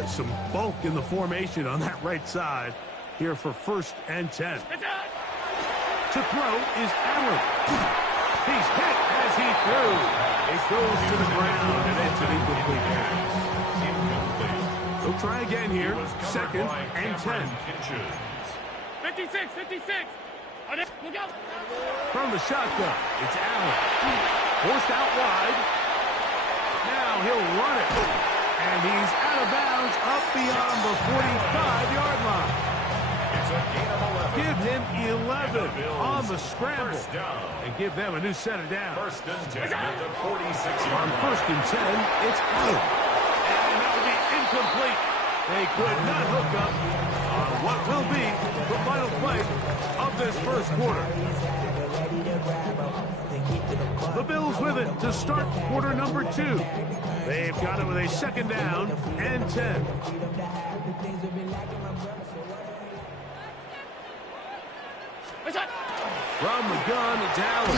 Boy, some bulk in the formation on that right side here for 1st and 10. To throw is Allen. He's hit as he threw. It goes to the ground, and it's an incomplete pass. They'll try again here. 2nd and 10. 56, 56. Look out. From the shotgun, it's Allen. Forced out wide. Now he'll run it. And he's out of bounds up beyond the 45-yard line. It's a gain of 11. Give him 11 on the scramble. And give them a new set of downs. 1st and 10 at the 46-yard On 1st and 10, it's Allen. And that will be incomplete. They could not hook up on what will be the final play of this 1st quarter. The Bills with it to start quarter number 2. They've got it with a 2nd down and 10. From the gun, it's Allen.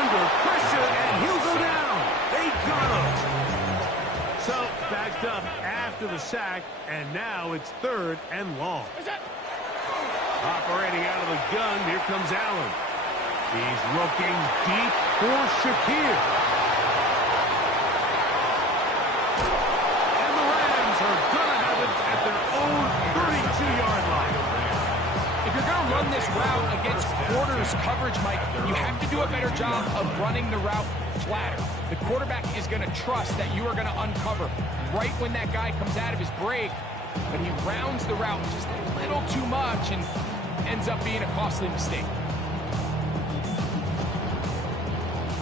Under pressure, and he'll go down. They got him. So, backed up after the sack, and now it's 3rd and long. Operating out of the gun, here comes Allen. He's looking deep for Shakir. And the Rams are going to have it at their own 32-yard line. If you're going to run this route against quarters coverage, Mike, you have to do a better job of running the route flatter. The quarterback is going to trust that you are going to uncover right when that guy comes out of his break, but he rounds the route just a little too much and ends up being a costly mistake.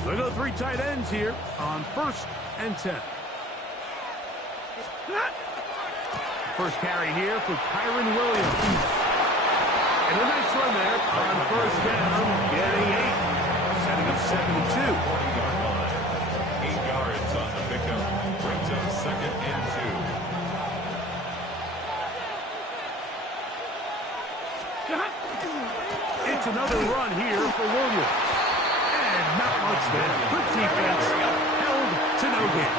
Look at the 3 tight ends here on 1st and 10. First carry here for Kyren Williams. And a nice run there on 1st down, getting 8. Setting up 2nd and 2. 8 yards on the pickup. Brings up 2nd and 2. It's another run here for Williams. And not much there. Good defense. Held to no gain.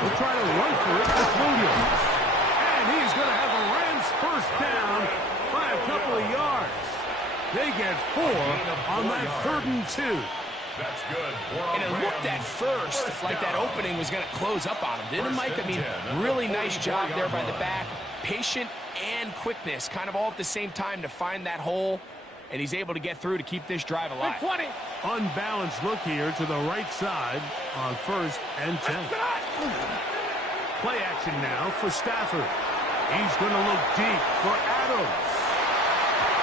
We'll try to run for it with Williams. And he's going to have a Rams 1st down by a couple of yards. They get 4 on that 3rd and 2. That's good. And it looked at first like that opening was going to close up on him, didn't it, Mike? I mean, really nice job there by the back. Patient and quickness, kind of all at the same time to find that hole. And he's able to get through to keep this drive alive. 20. Unbalanced look here to the right side on 1st and 10. Play action now for Stafford. He's going to look deep for Adams.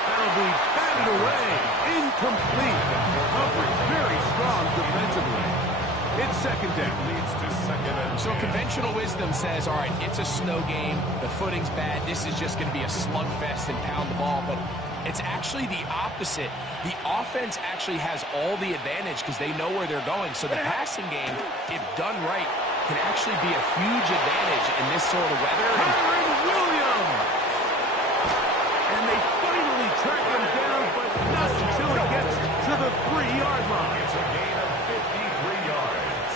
That'll be batted away. Incomplete. Coverage very strong defensively. It's 2nd down. Leads to 2nd and 10. So conventional wisdom says, all right, it's a snow game. The footing's bad. This is just going to be a slugfest and pound the ball. But it's actually the opposite. The offense actually has all the advantage because they know where they're going. So the passing game, if done right, can actually be a huge advantage in this sort of weather. Kyren Williams! And they finally track him down, but not until he gets to the 3-yard line. It's a gain of 53 yards.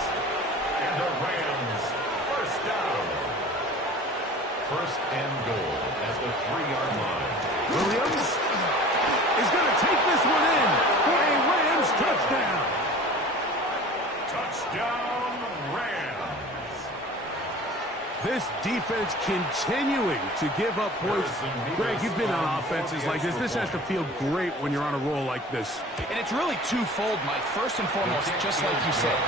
And the Rams 1st down. 1st and goal at the 3-yard line. Williams is going to take this one in for a Rams touchdown. Touchdown, Rams. This defense continuing to give up points. Greg, you've been on offenses like this. This has to feel great when you're on a roll like this. And it's really twofold, Mike. First and foremost, just like you said,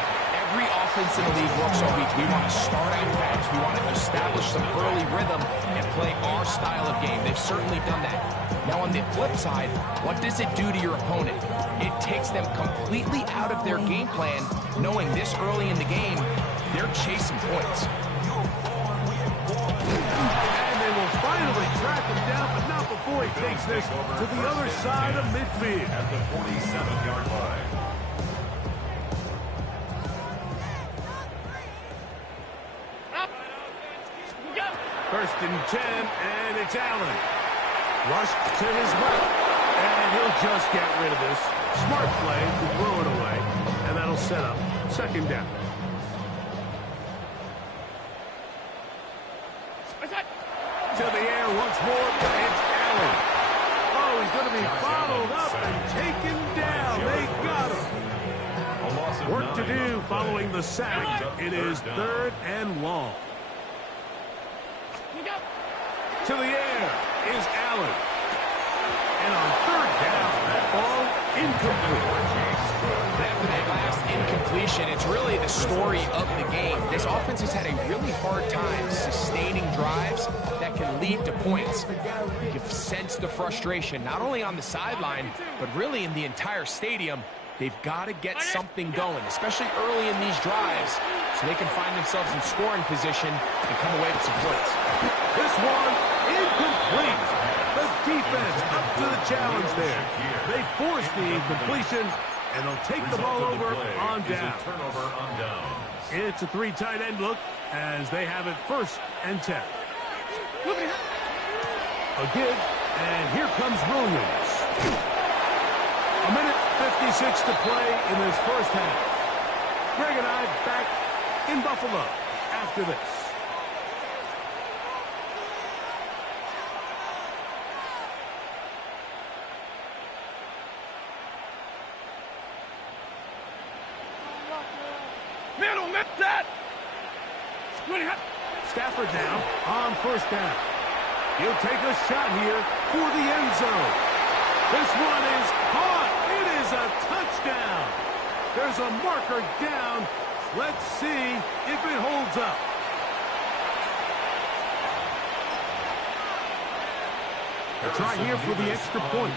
every offense in the league works all week. We want to start out fast. We want to establish some early rhythm and play our style of game. They've certainly done that. Now, on the flip side, what does it do to your opponent? It takes them completely out of their game plan, knowing this early in the game, they're chasing points. And they will finally track him down, but not before he takes this to the other side of midfield. At the 47-yard line. First and 10, and it's Allen. Rushed to his left, and he'll just get rid of this. Smart play to throw it away, and that'll set up 2nd down. To the air once more. It's Allen. Oh, he's going to be bottled up and taken down. They got him. Work to do following the sack. It is 3rd and long. To the air is Allen. And on 3rd down, that ball incomplete. After that last incompletion, it's really the story of the game. This offense has had a really hard time sustaining drives that can lead to points. You can sense the frustration, not only on the sideline, but really in the entire stadium. They've got to get something going, especially early in these drives, so they can find themselves in scoring position and come away with some points. This one, incomplete. The defense up to the challenge there. They force the incompletion, and they'll take the ball over on down. It's a 3 tight end look as they have it 1st and 10. A give, and here comes Williams. A minute 56 to play in this 1st half. Greg and I back in Buffalo after this. Middle, that. Stafford now on 1st down. He'll take a shot here for the end zone. This one is caught. It is a touchdown. There's a marker down. Let's see if it holds up. A try here for the extra point.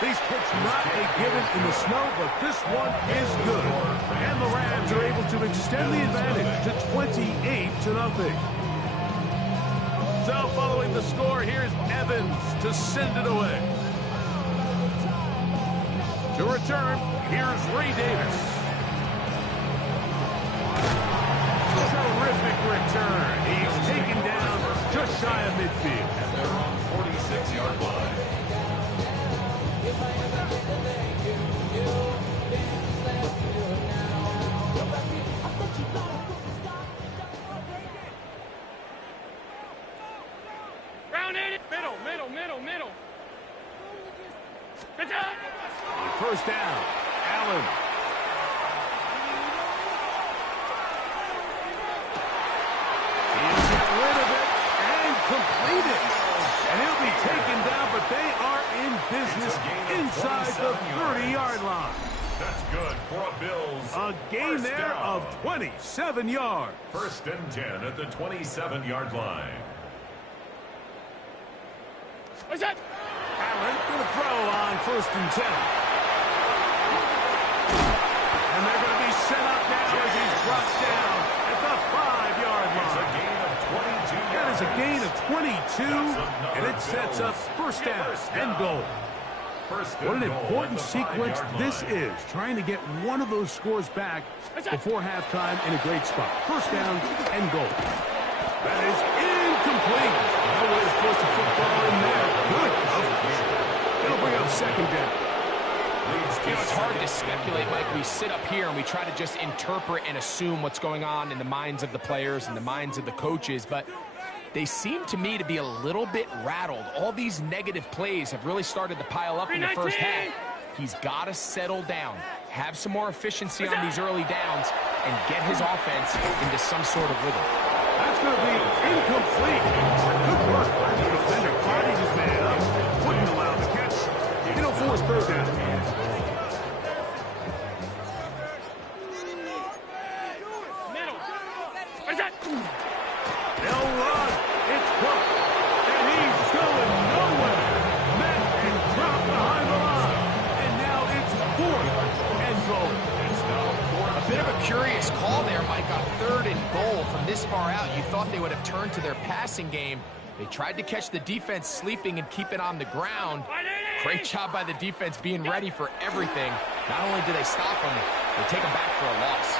These kicks not a given in the snow, but this one is good. And the Rams are able to extend the advantage to 28-0. So following the score, here's Evans to send it away. To return, here's Ray Davis. Terrific return. He's taken down just shy of midfield. And they're on 46-yard line. Round 8. Middle. Good job. 1st down. Allen. He'll get rid of it and complete it. And he'll be taken down, but they are in business inside the 30-yard line. That's good for a Bills. A gain there of 27 yards. 1st and 10 at the 27-yard line. What's that? Allen going to throw on 1st and 10. And they're going to be set up now as he's brought down at the 5-yard line. It's a gain of 22 yards. That is a gain of 22, and it sets up 1st down and goal. What an important sequence this is, trying to get one of those scores back before halftime in a great spot. 1st down and goal. That is incomplete. No way to force the football in there. Good coverage. It'll bring up 2nd down. You know, it's hard to speculate, Mike. We sit up here and we try to just interpret and assume what's going on in the minds of the players and the minds of the coaches, but they seem to me to be a little bit rattled. All these negative plays have really started to pile up in the 1st half. He's got to settle down, have some more efficiency on these early downs, and get his offense into some sort of rhythm. That's going to be incomplete. Good work by the defender. Bodies his man up. Wouldn't allow the catch. It'll force 3rd down. They'll run. It's Cook. And he's going nowhere. Met and dropped behind the line. And now it's 4th and goal. A bit of a curious call there, Mike, on 3rd and goal from this far out. You thought they would have turned to their passing game. They tried to catch the defense sleeping and keep it on the ground. Great job by the defense being ready for everything. Not only do they stop him, they take him back for a loss.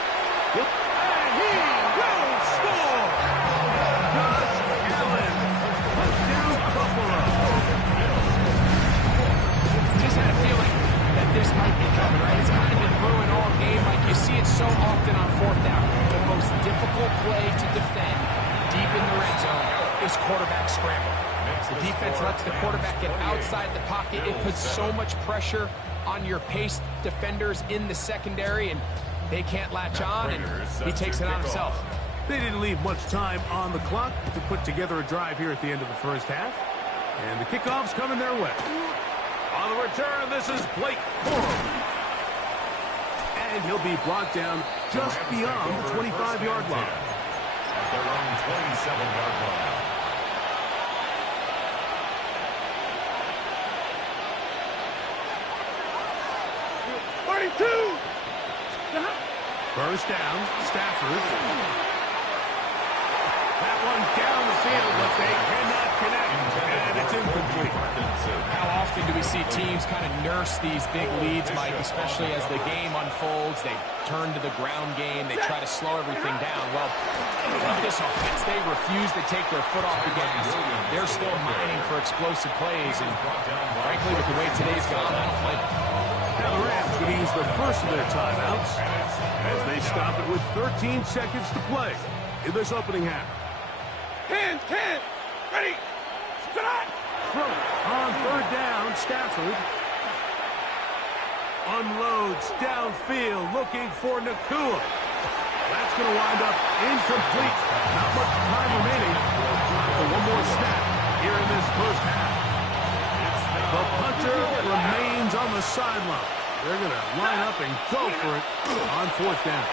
Yep. And he will score! Josh Allen. Touchdown, Buffalo. Just had a feeling that this might be coming, right? It's kind of been brewing all game. Like you see it so often on fourth down. The most difficult play to defend deep in the red zone is quarterback scramble. The defense lets the quarterback get outside the pocket. It puts so much pressure on your paced defenders in the secondary, and they can't latch on, and he takes it on himself. They didn't leave much time on the clock to put together a drive here at the end of the first half. And the kickoff's coming their way. On the return, this is Blake Corum. And he'll be brought down just beyond the 25-yard line. At their own 27-yard line. First down, Stafford. That one down the field, but they cannot connect, and it's incomplete. How often do we see teams kind of nurse these big leads, Mike, especially as the game unfolds? They turn to the ground game. They try to slow everything down. Well, with this offense, they refuse to take their foot off the gas. They're still mining for explosive plays, and frankly, with the way today's gone, I don't blame them. Now the Rams going to use the first of their timeouts as they stop it with 13 seconds to play in this opening half. 10, ready, start! Throw on third down, Stafford unloads downfield looking for Nacua. That's going to wind up incomplete. Not much time remaining. Time for one more snap here in this first half. The punter remains on the sideline. They're going to line up and go for it on fourth down.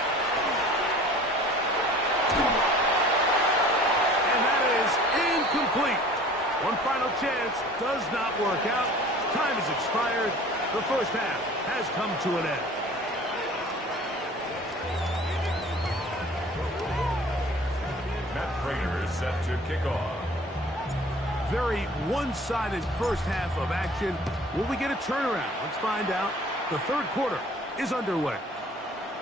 And that is incomplete. One final chance does not work out. Time has expired. The first half has come to an end. Matt Prater is set to kick off. Very one-sided first half of action. Will we get a turnaround? Let's find out. The third quarter is underway.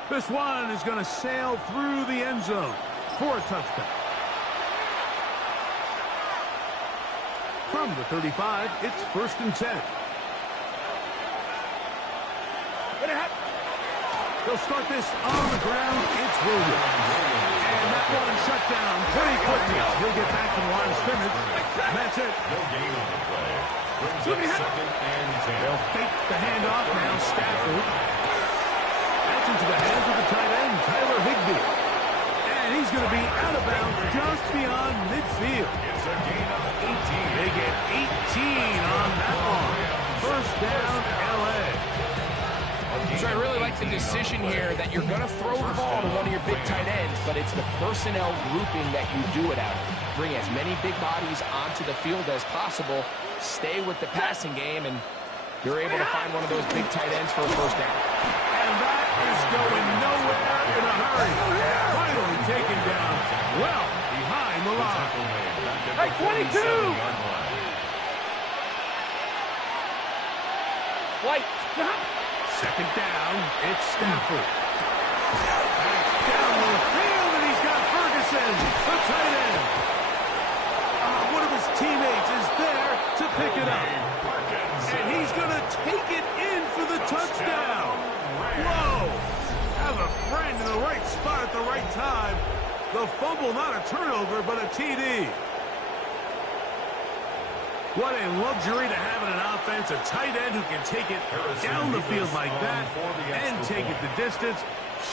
This one is going to sail through the end zone for a touchdown. From the 35, it's 1st and 10. They'll start this on the ground. It's Williams. And that one shut down pretty quickly. He'll get back to the line of scrimmage. That's it. No gain on the play. Brings up 2nd and 10. They'll fake the handoff now. Stafford. That's into the hands of the tight end, Tyler Higbee. And he's going to be out of bounds just beyond midfield. It's a gain of 18. They get 18 on that one. First down, L.A. So I really like the decision here that you're going to throw the ball to one of your big tight ends, but it's the personnel grouping that you do it out of. Bring as many big bodies onto the field as possible, stay with the passing game, and you're able to find one of those big tight ends for a first down. And that is going nowhere in a hurry. Finally taken down well behind the line. Hey, 22! White. Second down, it's Stafford. That's down the field, and he's got Ferguson, the tight end. One of his teammates is there to pick it up. And he's going to take it in for the touchdown. Whoa! Have a friend in the right spot at the right time. The fumble, not a turnover, but a TD. What a luxury to have in an offense, a tight end who can take it down the field like that and take it the distance.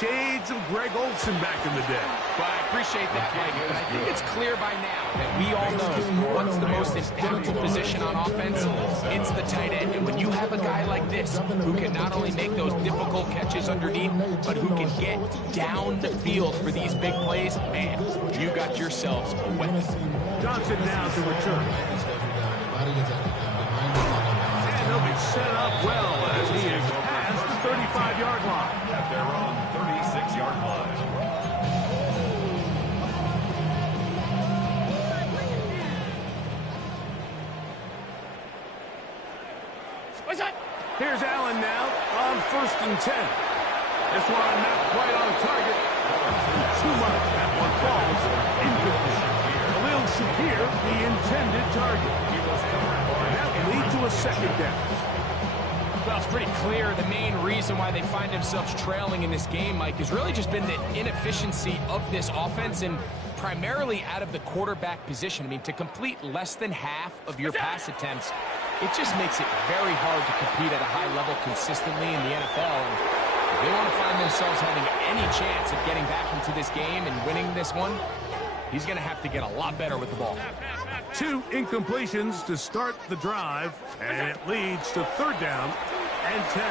Shades of Greg Olsen back in the day. Well, I appreciate that, Mike, but I think it's clear by now that we all know what's the most impactful position on offense. It's the tight end, and when you have a guy like this who can not only make those difficult catches underneath, but who can get down the field for these big plays, man, you got yourselves a weapon. Johnson now to return. And he'll be set up well as he is past the 35-yard line. At their own 36-yard line. What's that? Here's Allen now on 1st and 10. This one not quite on target. Too much. That one falls incomplete. Khalil Shakir, the intended target. And that will lead to a second down. Well, it's pretty clear the main reason why they find themselves trailing in this game, Mike, has really just been the inefficiency of this offense and primarily out of the quarterback position. I mean, to complete less than half of your pass attempts, it just makes it very hard to compete at a high level consistently in the NFL. And if they want to find themselves having any chance of getting back into this game and winning this one, he's going to have to get a lot better with the ball. 2 incompletions to start the drive, and it leads to 3rd down and 10.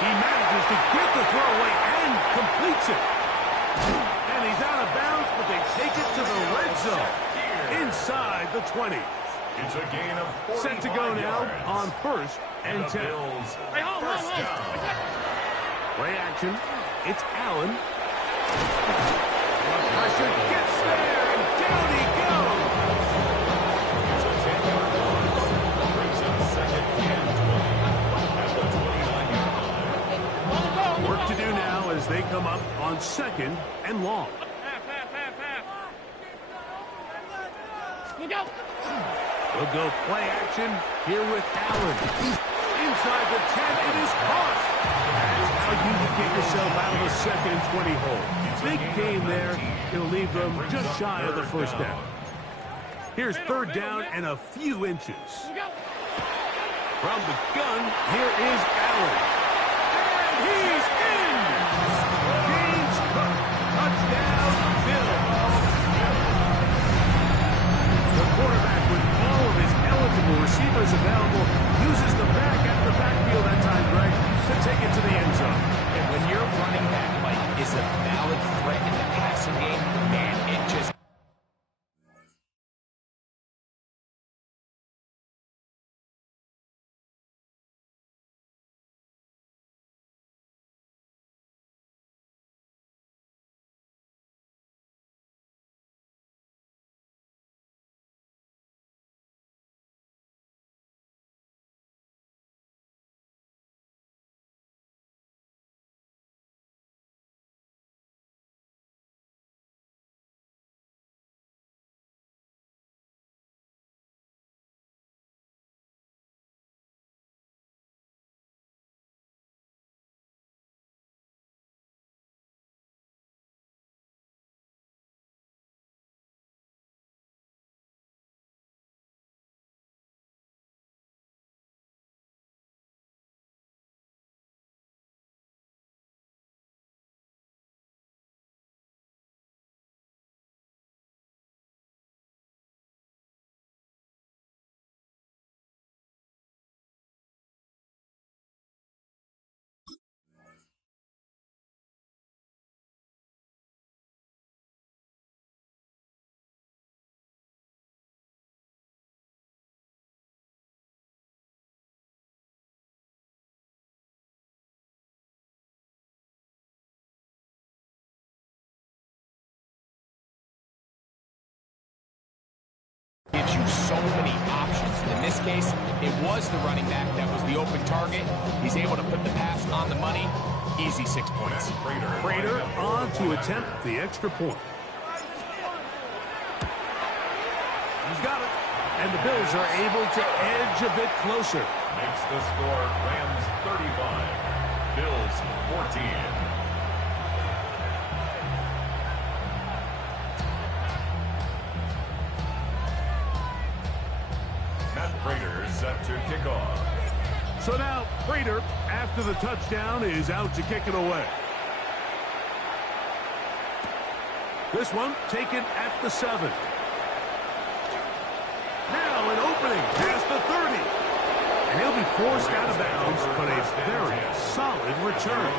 He manages to get the throw away and completes it. And he's out of bounds, but they take it to the red zone inside the 20. It's a gain of 45 Set to go now yards. on 1st and 10. Bills, first down. Play action. It's Allen. The pressure gets there, and down he goes. It's a 10-yard loss. Brings up 2nd and 20 at the 29-yard line. Work to do now as they come up on 2nd and long. Look out! We'll go play action here with Allen. Inside the 10, it is caught. That's how you get yourself out of a 2nd and 20 hole. Big gain there. It'll leave them just shy of the 1st down. Here's 3rd down and a few inches. From the gun, here is Allen. And he's in! James Cook. Touchdown, Bills. The quarterback, with all of his eligible receivers available, uses the back at the backfield that time, Greg, to take it to the end zone. And when your running back, Mike, is a valid threat in the passing game, man, it just... gives you so many options. And in this case, it was the running back that was the open target. He's able to put the pass on the money. Easy 6 points. Prater on to attempt the extra point. He's got it. And the Bills are able to edge a bit closer. Makes the score Rams 35, Bills 14. Matt Prater set to kick off. So now Prater, after the touchdown, is out to kick it away. This one taken at the 7. Now an opening past the 30. And he'll be forced out of bounds, but a very solid return.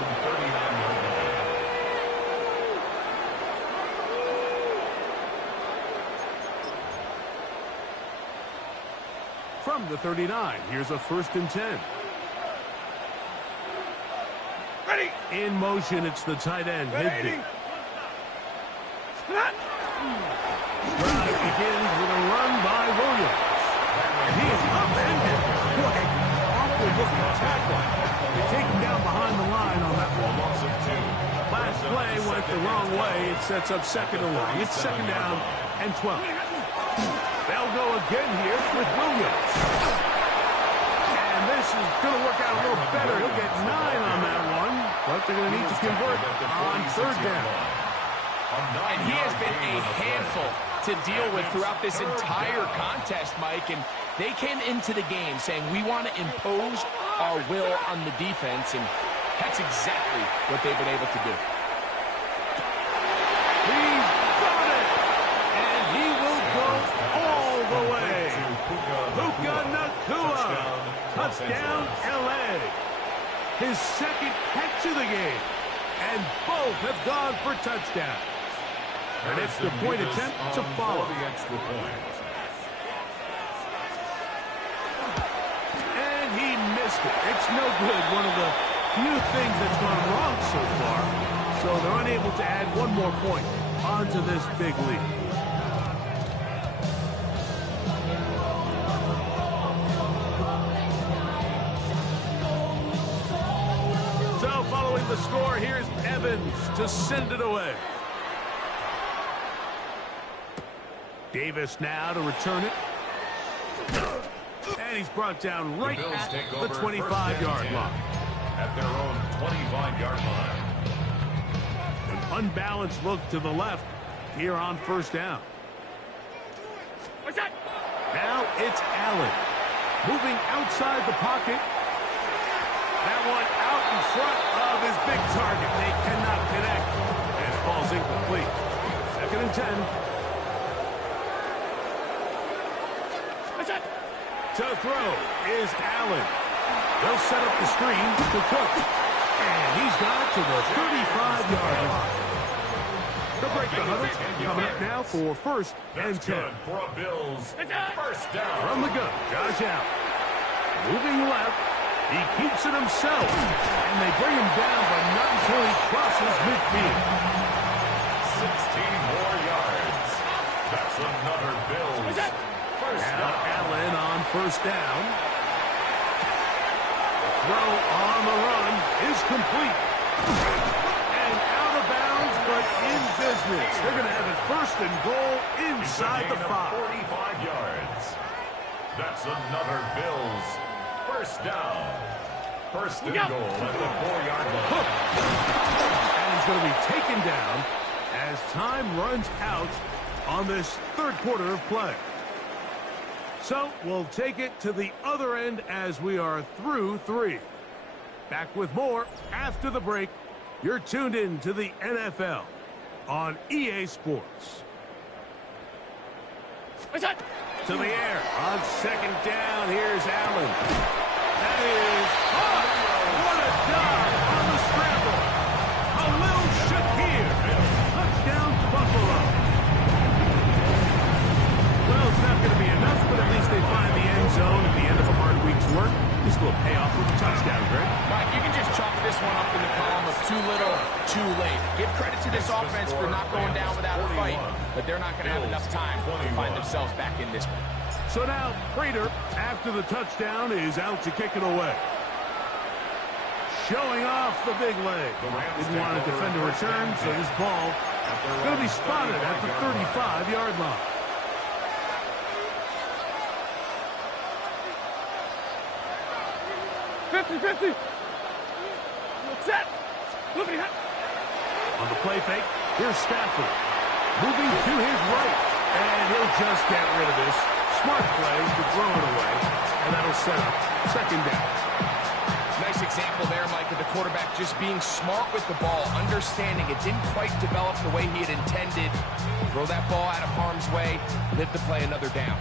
From the 39, here's a 1st and 10. Ready! In motion, it's the tight end, Higbee. Drive begins with a run by Williams. And he is upended. What an awful looking tackle. They take him down behind the line on that one. Last play went the wrong way. It sets up 2nd and long. It's 2nd down and 12. They'll go again here with Williams. And this is going to work out a little better. He'll get 9 on that one, but they're going to need to convert on third down. And he has been a handful to deal with throughout this entire contest, Mike. And they came into the game saying, we want to impose our will on the defense, and that's exactly what they've been able to do. He's got it! And he will go all the way. Puka Nacua. Touchdown, L.A. His second catch of the game. And both have gone for touchdowns. An extra point attempt to follow. And he missed it. It's no good. One of the few things that's gone wrong so far. So they're unable to add one more point onto this big lead. So following the score, here's Evans to send it away. Davis now to return it. And he's brought down right at the 25-yard line. At their own 25-yard line. An unbalanced look to the left here on first down. Now it's Allen. Moving outside the pocket. That one out in front of his big target. They cannot connect. And it falls incomplete. 2nd and 10. To throw is Allen. They'll set up the screen to Cook. And he's got it to the 35-yard line. They'll break the huddle. Coming up now for 1st and 10. For a Bills first down. From the gun, Josh Allen. Moving left. He keeps it himself. And they bring him down, but not until he crosses midfield. 16 more yards. That's another Bills. Now Allen on first down. The throw on the run is complete. And out of bounds, but in business. They're going to have it 1st and goal inside the 5. 45 yards. That's another Bills first down. 1st and goal at the 4-yard line. And he's going to be taken down as time runs out on this 3rd quarter of play. So we'll take it to the other end as we are through 3. Back with more after the break. You're tuned in to the NFL on EA Sports. To the air on 2nd down. Here's Allen. That is caught. What a dive on the scramble. Khalil Shakir. Touchdown, Buffalo. Well, it's not going to be enough, but at least they find the end zone at the end of a hard week's work. This will pay off with a touchdown, Greg. Mike, you can just chalk this one up in the column of too little, too late. Give credit to this offense for not going down without a fight, but they're not going to have enough time to find themselves back in this one. So now, Prater, after the touchdown, is out to kick it away. Showing off the big leg. Didn't want to defend a return, so this ball going to be spotted at the 35-yard line. Set. On the play fake, here's Stafford. Moving to his right. And he'll just get rid of this. Smart play to throw it away. And that'll set up 2nd down. Nice example there, Mike, of the quarterback just being smart with the ball, understanding it didn't quite develop the way he had intended. Throw that ball out of harm's way, live to play another down.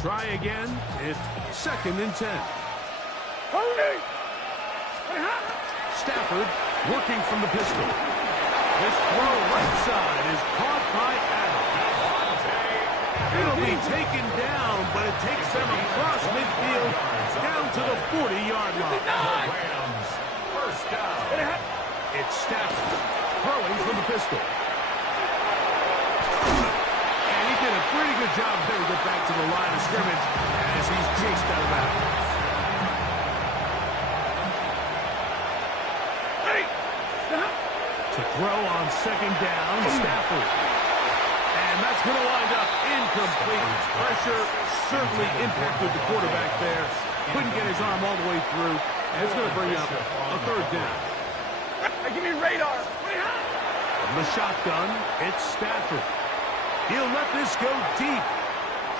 Try again. It's 2nd and 10. Stafford working from the pistol. This throw right side is caught by Adams. It'll be taken down, but it takes them across midfield down to the 40-yard line. First down. It's Stafford throwing from the pistol. Did a pretty good job there to get back to the line of scrimmage as he's chased out of bounds. To throw on second down, Stafford. And that's going to wind up incomplete. Pressure certainly impacted the quarterback there. Couldn't get his arm all the way through. And it's going to bring up a third down. Give me radar. From the shotgun, it's Stafford. He'll let this go deep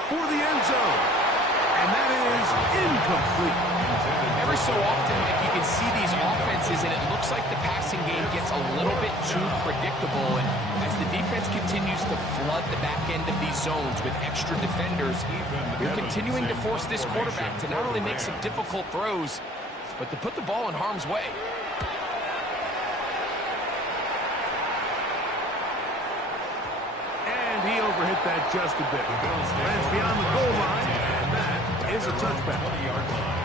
for the end zone. And that is incomplete. Every so often, Mike, you can see these offenses, and it looks like the passing game gets a little bit too predictable. And as the defense continues to flood the back end of these zones with extra defenders, you're continuing to force this quarterback to not only make some difficult throws, but to put the ball in harm's way. And he overhit that just a bit. Lands beyond the goal line, and that is a touchback. 20-yard line.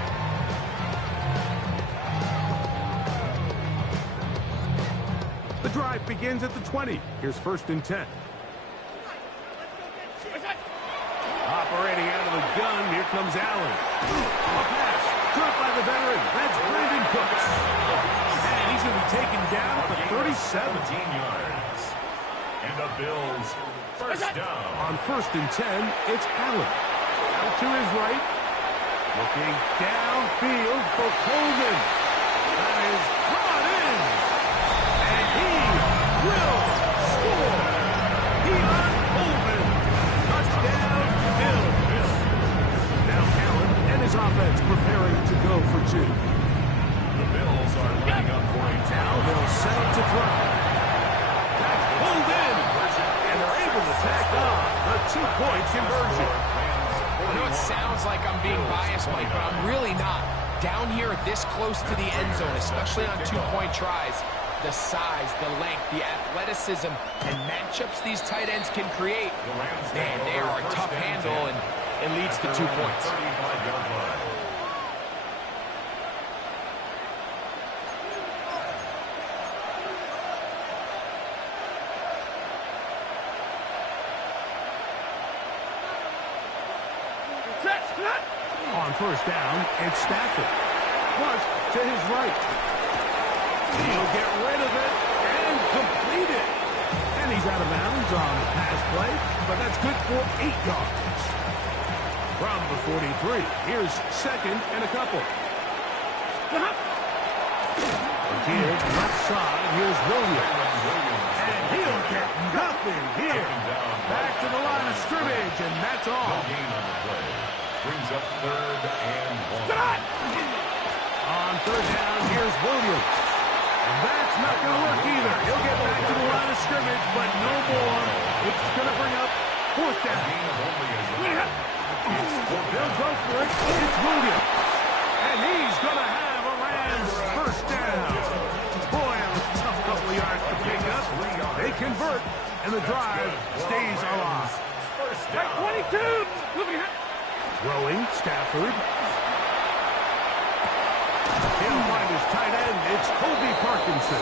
The drive begins at the 20. Here's 1st and 10. Operating out of the gun, here comes Allen. A pass, dropped by the veteran. That's Brandon Cooks. And he's going to be taken down at the 37. 17 yards. And the Bills first down. On 1st and 10, it's Allen. Out to his right. Looking downfield for Coleman. That is brought in. And he will score. Keon Coleman. Touchdown, Bills. Now Allen and his offense preparing to go for 2. The Bills are lining up for a Now they'll set up to throw. That's pulled in. And they're able to tack on the 2-point conversion. I know it sounds like I'm being biased, Mike, but I'm really not. Down here this close to the end zone, especially on 2-point tries, the size, the length, the athleticism, and matchups these tight ends can create, man, they are a tough handle, and it leads to 2 points. 35-yard line. On 1st down, it's Stafford. Flush to his right. He'll get rid of it and complete it. And he's out of bounds on the pass play, but that's good for 8 yards. From the 43, here's 2nd and a couple. Again, left side, here's Williams. And he'll get nothing here. Back to the line of scrimmage, and that's all. No gain on the play. Brings up 3rd and 1. On 3rd down, here's Williams. And that's not going to work either. He'll get back to the line of scrimmage, but no more. It's going to bring up 4th down. They'll go for it. It's Williams. And he's going to have a Rams 1st down. Boy, that was a tough couple of yards to pick up. They convert, and the drive stays alive. First down. 22. Throwing, Stafford. He'll find his tight end. It's Colby Parkinson.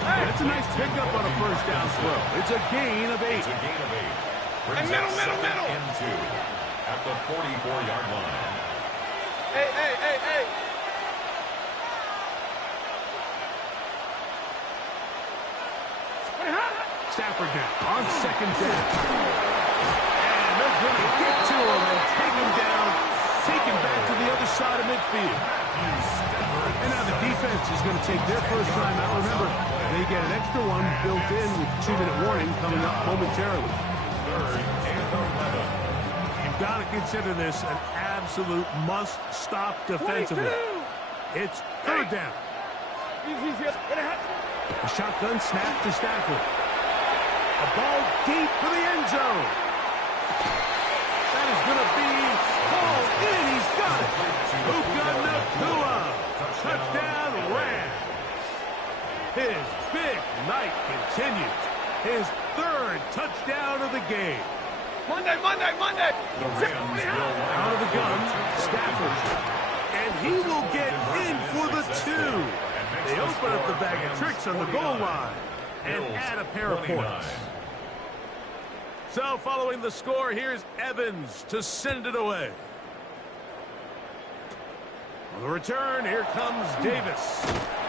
That's a nice pickup on a 1st down throw. It's a gain of 8. It's a gain of 8. Brings Middle. up 2nd and 2 at the 44-yard line. Hey. Stafford now on 2nd down. And they're going to get to him and take him down, take him back to the other side of midfield. And now the defense is going to take their first time out. Remember, they get an extra one built in with 2-minute warning coming up momentarily. 3rd and 11. You've got to consider this an absolute must-stop defensively. 22. It's 3rd down. A shotgun snap to Stafford. A ball deep for the end zone. That is going to be hauled in. He's got it. Puka Nacua. Touchdown, Rams. His big night continues. His 3rd touchdown of the game. Monday. The Rams will Out of the gun, Stafford. And he will get in for the 2. They open up the bag of tricks on the goal line and add a pair of points. So following the score, here's Evans to send it away. On the return, here comes Davis.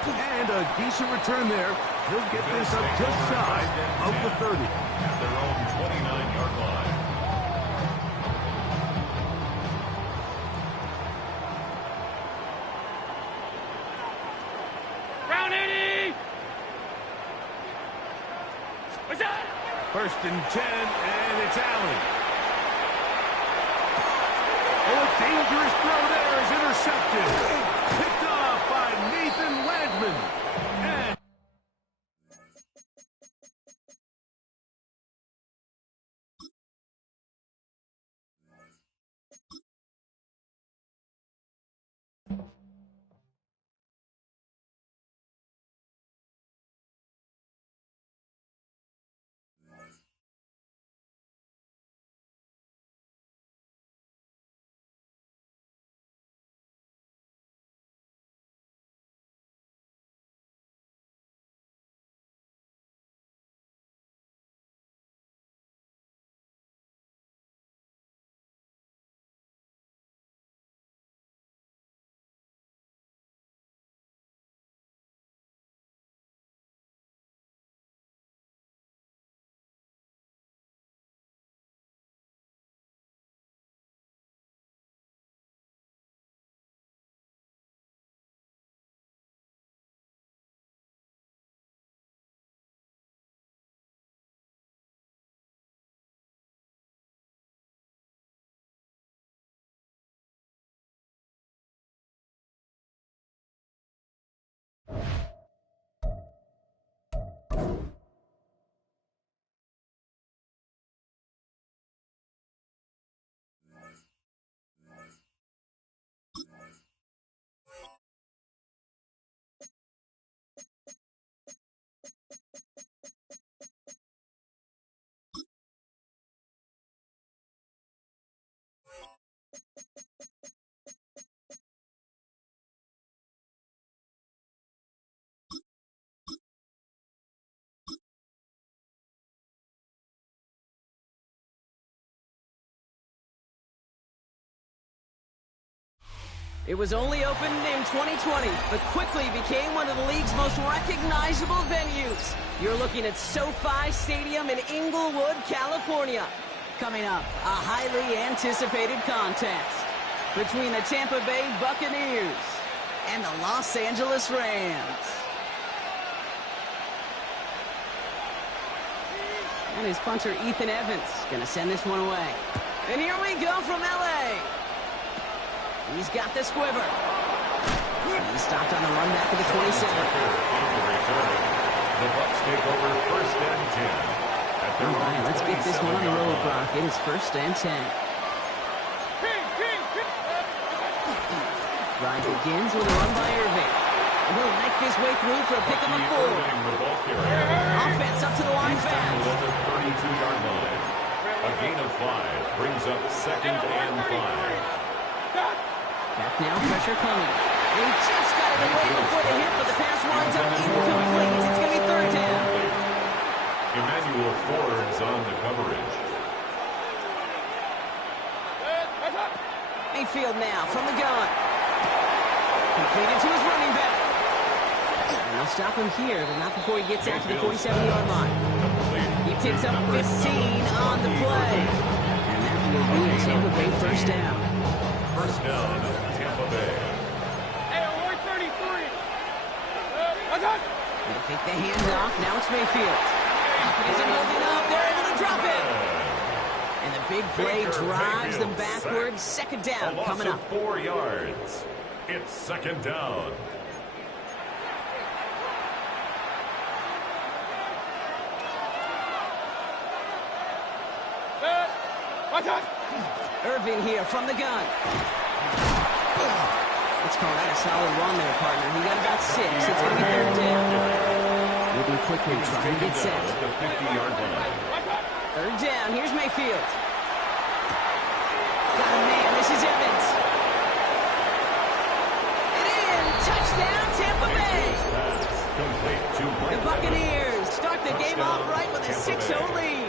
And a decent return there. He'll get this up just shy of the 30. At their own 29-yard line. Round 80! What's that? 1st and 10, and it's Allen. Oh, a dangerous throw there is intercepted. Picked off by Nathan Landman. And It was only opened in 2020, but quickly became one of the league's most recognizable venues. You're looking at SoFi Stadium in Inglewood, California. Coming up, a highly anticipated contest between the Tampa Bay Buccaneers and the Los Angeles Rams. And his punter, Ethan Evans, going to send this one away. And here we go from L.A. He's got the squiver. He's stopped on the run back of the 27. The Bucs take over 1st and 10. All right, let's get this one on the road, Brock. It is 1st and 10. Drive begins with a run by Irving. And he'll make his way through for a pick of a 4. Offense up to the line fast. At the 32-yard line. A gain of 5 brings up 2nd and 5. Back now, pressure coming. He just got it away before the hit, but the pass winds up incomplete. It's going to be 3rd down. Emmanuel Forbes on the coverage. Mayfield now from the gun. Completed to his running back. And they'll stop him here, but not before he gets out to the 47-yard line. He picks up 15 on the play. And that will be a Tampa Bay 1st down. 1st down, Tampa Bay. Hey, we're 33. What's that? They take the hand off. Now it's Mayfield. Pocket isn't holding up. They're able to drop it. And the big play drives them backwards. 2nd down coming up. 4 yards. It's 2nd down. What's that? Irving here from the gun. Let's call that a solid run there, partner. He got about 6. It's going to be 3rd down. Moving quickly, trying to get set. At the 50-yard line. 3rd down. Here's Mayfield. Got a man. This is Evans. And in. Touchdown, Tampa Bay. The Buccaneers start the game off right with a 6-0 lead.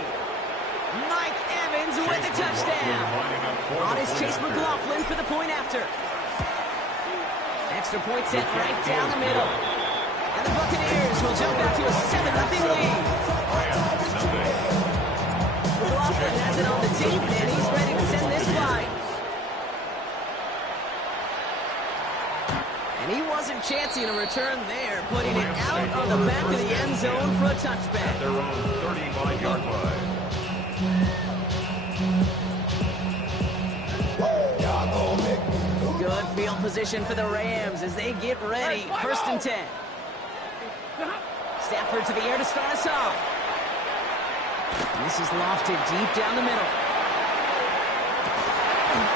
Mike Evans with the touchdown. On his Chase McLaughlin for the point after. Extra point set right down the middle. And the Buccaneers will jump out to a 7-0 lead. McLaughlin has it on the team, and he's ready to send this flight. And he wasn't chancing a return there, putting it out on the back of the end zone for a touchback. Their own 35-yard line. Good field position for the Rams as they get ready. 1st and 10. Stafford to the air to start us off. And this is lofted deep down the middle.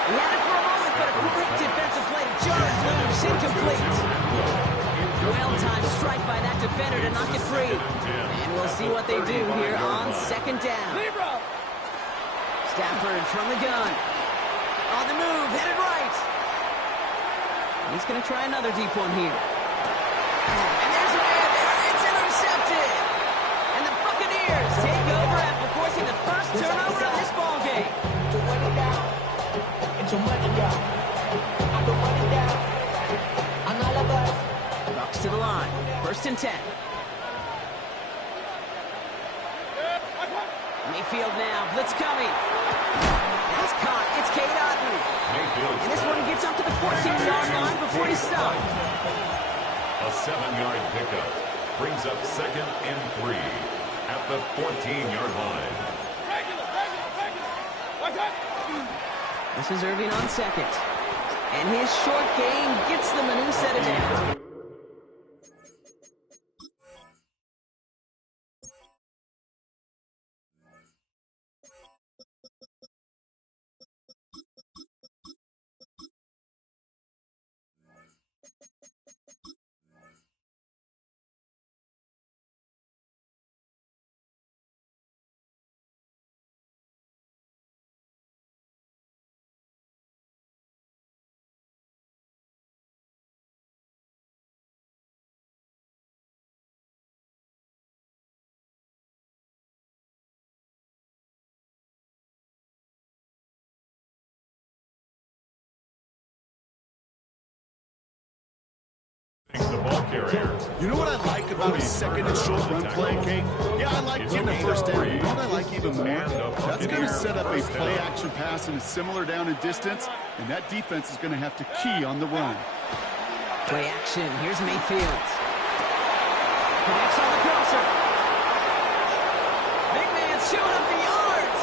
He had it for a moment, but a great defensive play to Jarrett loose, incomplete. Well-timed strike by that defender to knock it free. And we'll see what they do here on 2nd down. Stafford from the gun. On the move, headed right. He's going to try another deep one here. And there's a man there. It's intercepted. And the Buccaneers take over after forcing the first turnover of this ballgame. Bucks to the line. 1st and 10. Mayfield now. Blitz coming. And it's caught. It's Cade Otton. And this one gets up to the 14-yard line before he's stopped. A 7-yard pickup brings up 2nd and 3 at the 14-yard line. This is Irving on 2nd. And his short game gets them a new set of downs. The ball carrier. You know what I like about a 2nd and short run play, Kate? Yeah, I like getting the 1st down. You know what I like even more? That's going to set up a play-action pass in a similar down and distance, and that defense is going to have to key on the run. Play action. Here's Mayfield. Connects on the crosser. Big man showing up the yards.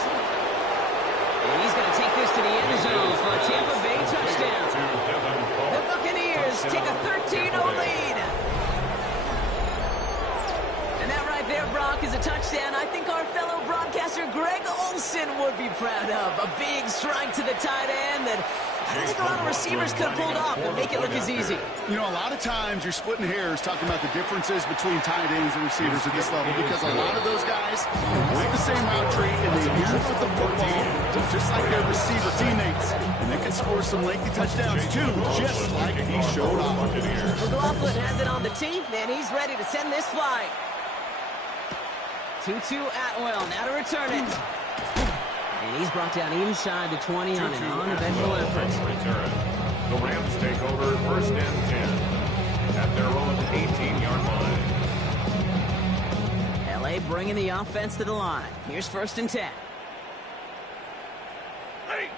And he's going to take this to the end zone for a Tampa Bay touchdown. The Buccaneers take a 13-0 lead. And that right there, Brock, is a touchdown I think our fellow broadcaster Greg Olsen would be proud of. A big strike to the tight end that I don't think a lot of receivers could have pulled off and make it look as easy. You know, a lot of times you're splitting hairs talking about the differences between tight ends and receivers at this level because a lot of those guys have the same route tree and they use with the football just like their receiver teammates. And they can score some lengthy touchdowns too, just like he showed off. McLaughlin has it on the team, and he's ready to send this flight. 2-2 Atwell, now to return it. And he's brought down inside the 20 on an uneventful effort. The Rams take over 1st and 10 at their own 18-yard line. LA bringing the offense to the line. Here's 1st and 10. Hey!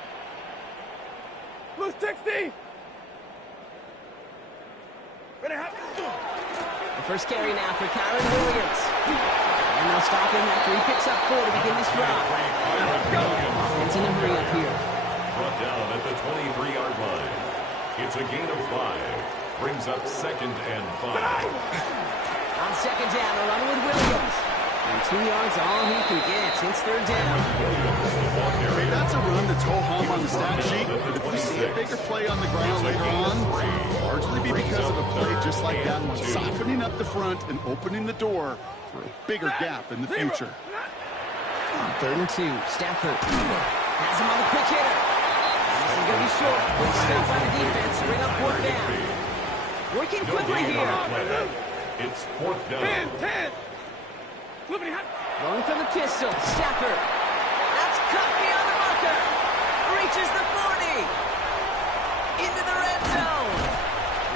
Blue 60! The first carry now for Kyron Williams. And they'll stop him after he picks up 4 to begin this drive. Offense in a hurry up here. Brought down at the 23-yard line. It's a gain of 5. Brings up 2nd and 5. On 2nd down, a run with Williams. And 2 yards all he can get. It's 3rd down. Hey, that's a run that's ho-hum on the stat sheet, but if you see a bigger play on the ground later on, it'll largely be because of a play just like that one, softening up the front and opening the door for a bigger gap in the future. On 3rd and 2, Stafford has him on the quick hitter. This is going to be short. Quick stop by the defense to bring up 4th down. Working quickly here. It's 4th down. 10! Going from the pistol, Stafford. That's cut beyond the marker. Reaches the 40. Into the red zone.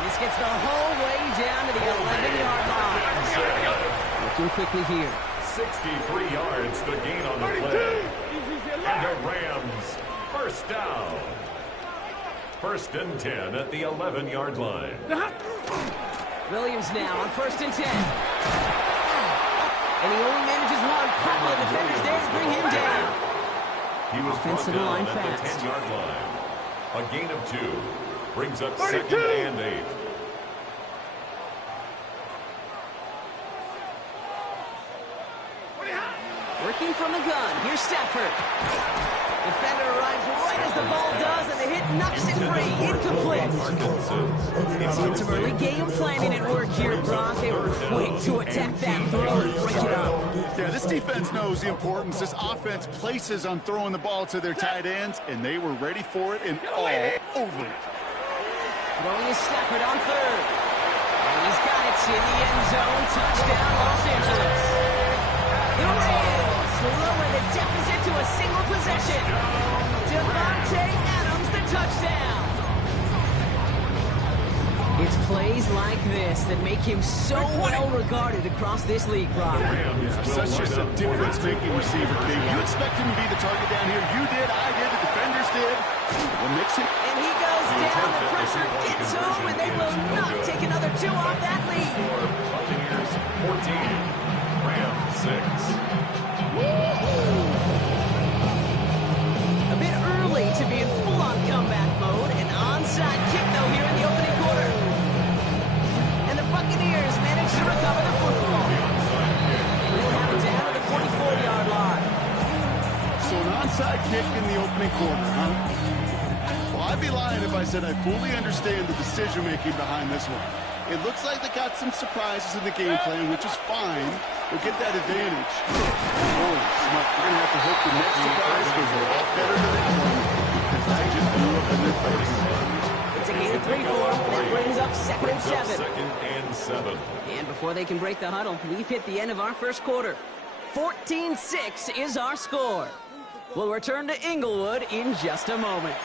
And This gets the whole way down to the 11-yard line. Looking quickly here. 63 yards to gain on the play. And the Rams, first down. First and 10 at the 11-yard line. Williams now on first and 10. And he only manages one. Couple of defenders there to bring him down. He was Offensive brought line down at fast. the 10-yard line. A gain of 2. Brings up 2nd and 8. Working from the gun. Here's Stafford. Defender arrives right as the ball does, and the hit knocks it free. Incomplete. Seeing some early game planning at work here, Brock. They were quick to attack that throw and break it up. Yeah, this defense knows the importance this offense places on throwing the ball to their tight ends, and they were ready for it and all over it. Throwing is Stafford on third. And he's got it in the end zone. Touchdown, Los Angeles. The Rams lower the deficit to a single possession. Devontae Adams, the touchdown. It's plays like this that make him so well regarded across this league, Brock. Such just a difference-making receiver, King. You expect him to be the target down here. You did, I did, the defenders did. We'll mix it. And he goes down. The pressure gets home, and they will not take another 2 off that lead. Buccaneers 14. Rams 6. A bit early to be in full-on comeback mode. An onside kick, though, here in the opening quarter. And the Buccaneers manage to recover the football. And he'll have it down to the 44-yard line. So an onside kick in the opening quarter, huh? Well, I'd be lying if I said I fully understand the decision-making behind this one. It looks like they got some surprises in the game plan, which is fine. We'll get that advantage. Holy smoke. We're going to have to hope the next surprise goes a lot better than that one, because I just blew up in their face. It's a gain of 3 for them. That brings up 2nd and 7. 2nd and 7. And before they can break the huddle, we've hit the end of our first quarter. 14-6 is our score. We'll return to Inglewood in just a moment.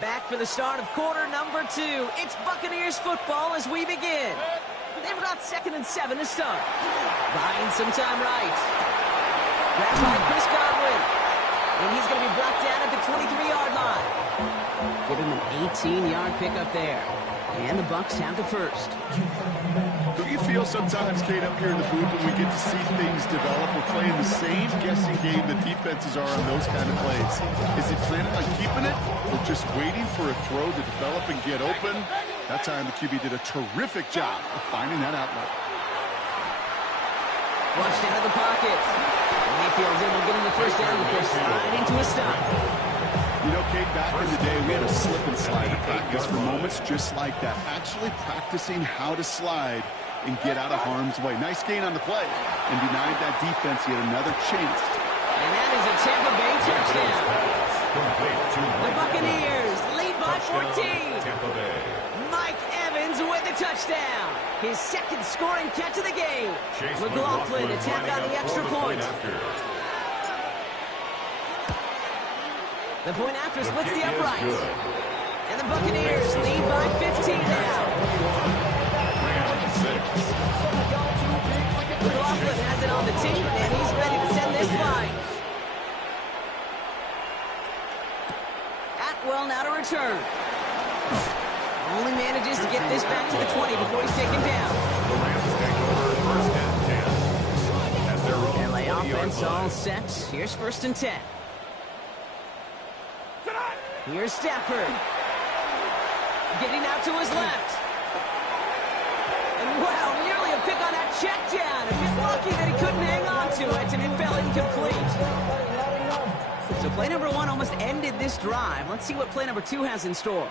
Back for the start of quarter number 2. It's Buccaneers football as we begin. They've got 2nd and 7 to start. Buying some time right. Grabbed by Chris Godwin. And he's going to be brought down at the 23-yard line. Give him an 18-yard pickup there. And the Bucs have the first. Do you feel sometimes, Kate, up here in the booth when we get to see things develop, we're playing the same guessing game the defenses are on those kind of plays? Is it planning on keeping it or just waiting for a throw to develop and get open? That time the QB did a terrific job of finding that outlet. Flushed out of the pocket. Mayfield's able to get him the first down before sliding to a stop. You know, Kate, back in the day, we had a slip and slide to practice for moments just like that. Actually practicing how to slide and get out of harm's way. Nice gain on the play. And denied that defense yet another chance. And that is a Tampa Bay touchdown. The Buccaneers lead by 14. Tampa Bay. Mike Evans with the touchdown. His 2nd scoring catch of the game. McLaughlin to tack on the extra point. The point after splits the uprights. And the Buccaneers lead by 15 now. McLaughlin has it on the team, and he's ready to send this flying. Atwell now to return. Only manages to get this back to the 20 before he's taken down. The Rams take over 1st and 10. At their own LA 20-yard offense line. all set. Here's 1st and 10. Here's Stafford. Getting out to his left. And wow, nearly a pick on that check down. A bit lucky that he couldn't hang on to it, and it fell incomplete. So play number 1 almost ended this drive. Let's see what play number 2 has in store.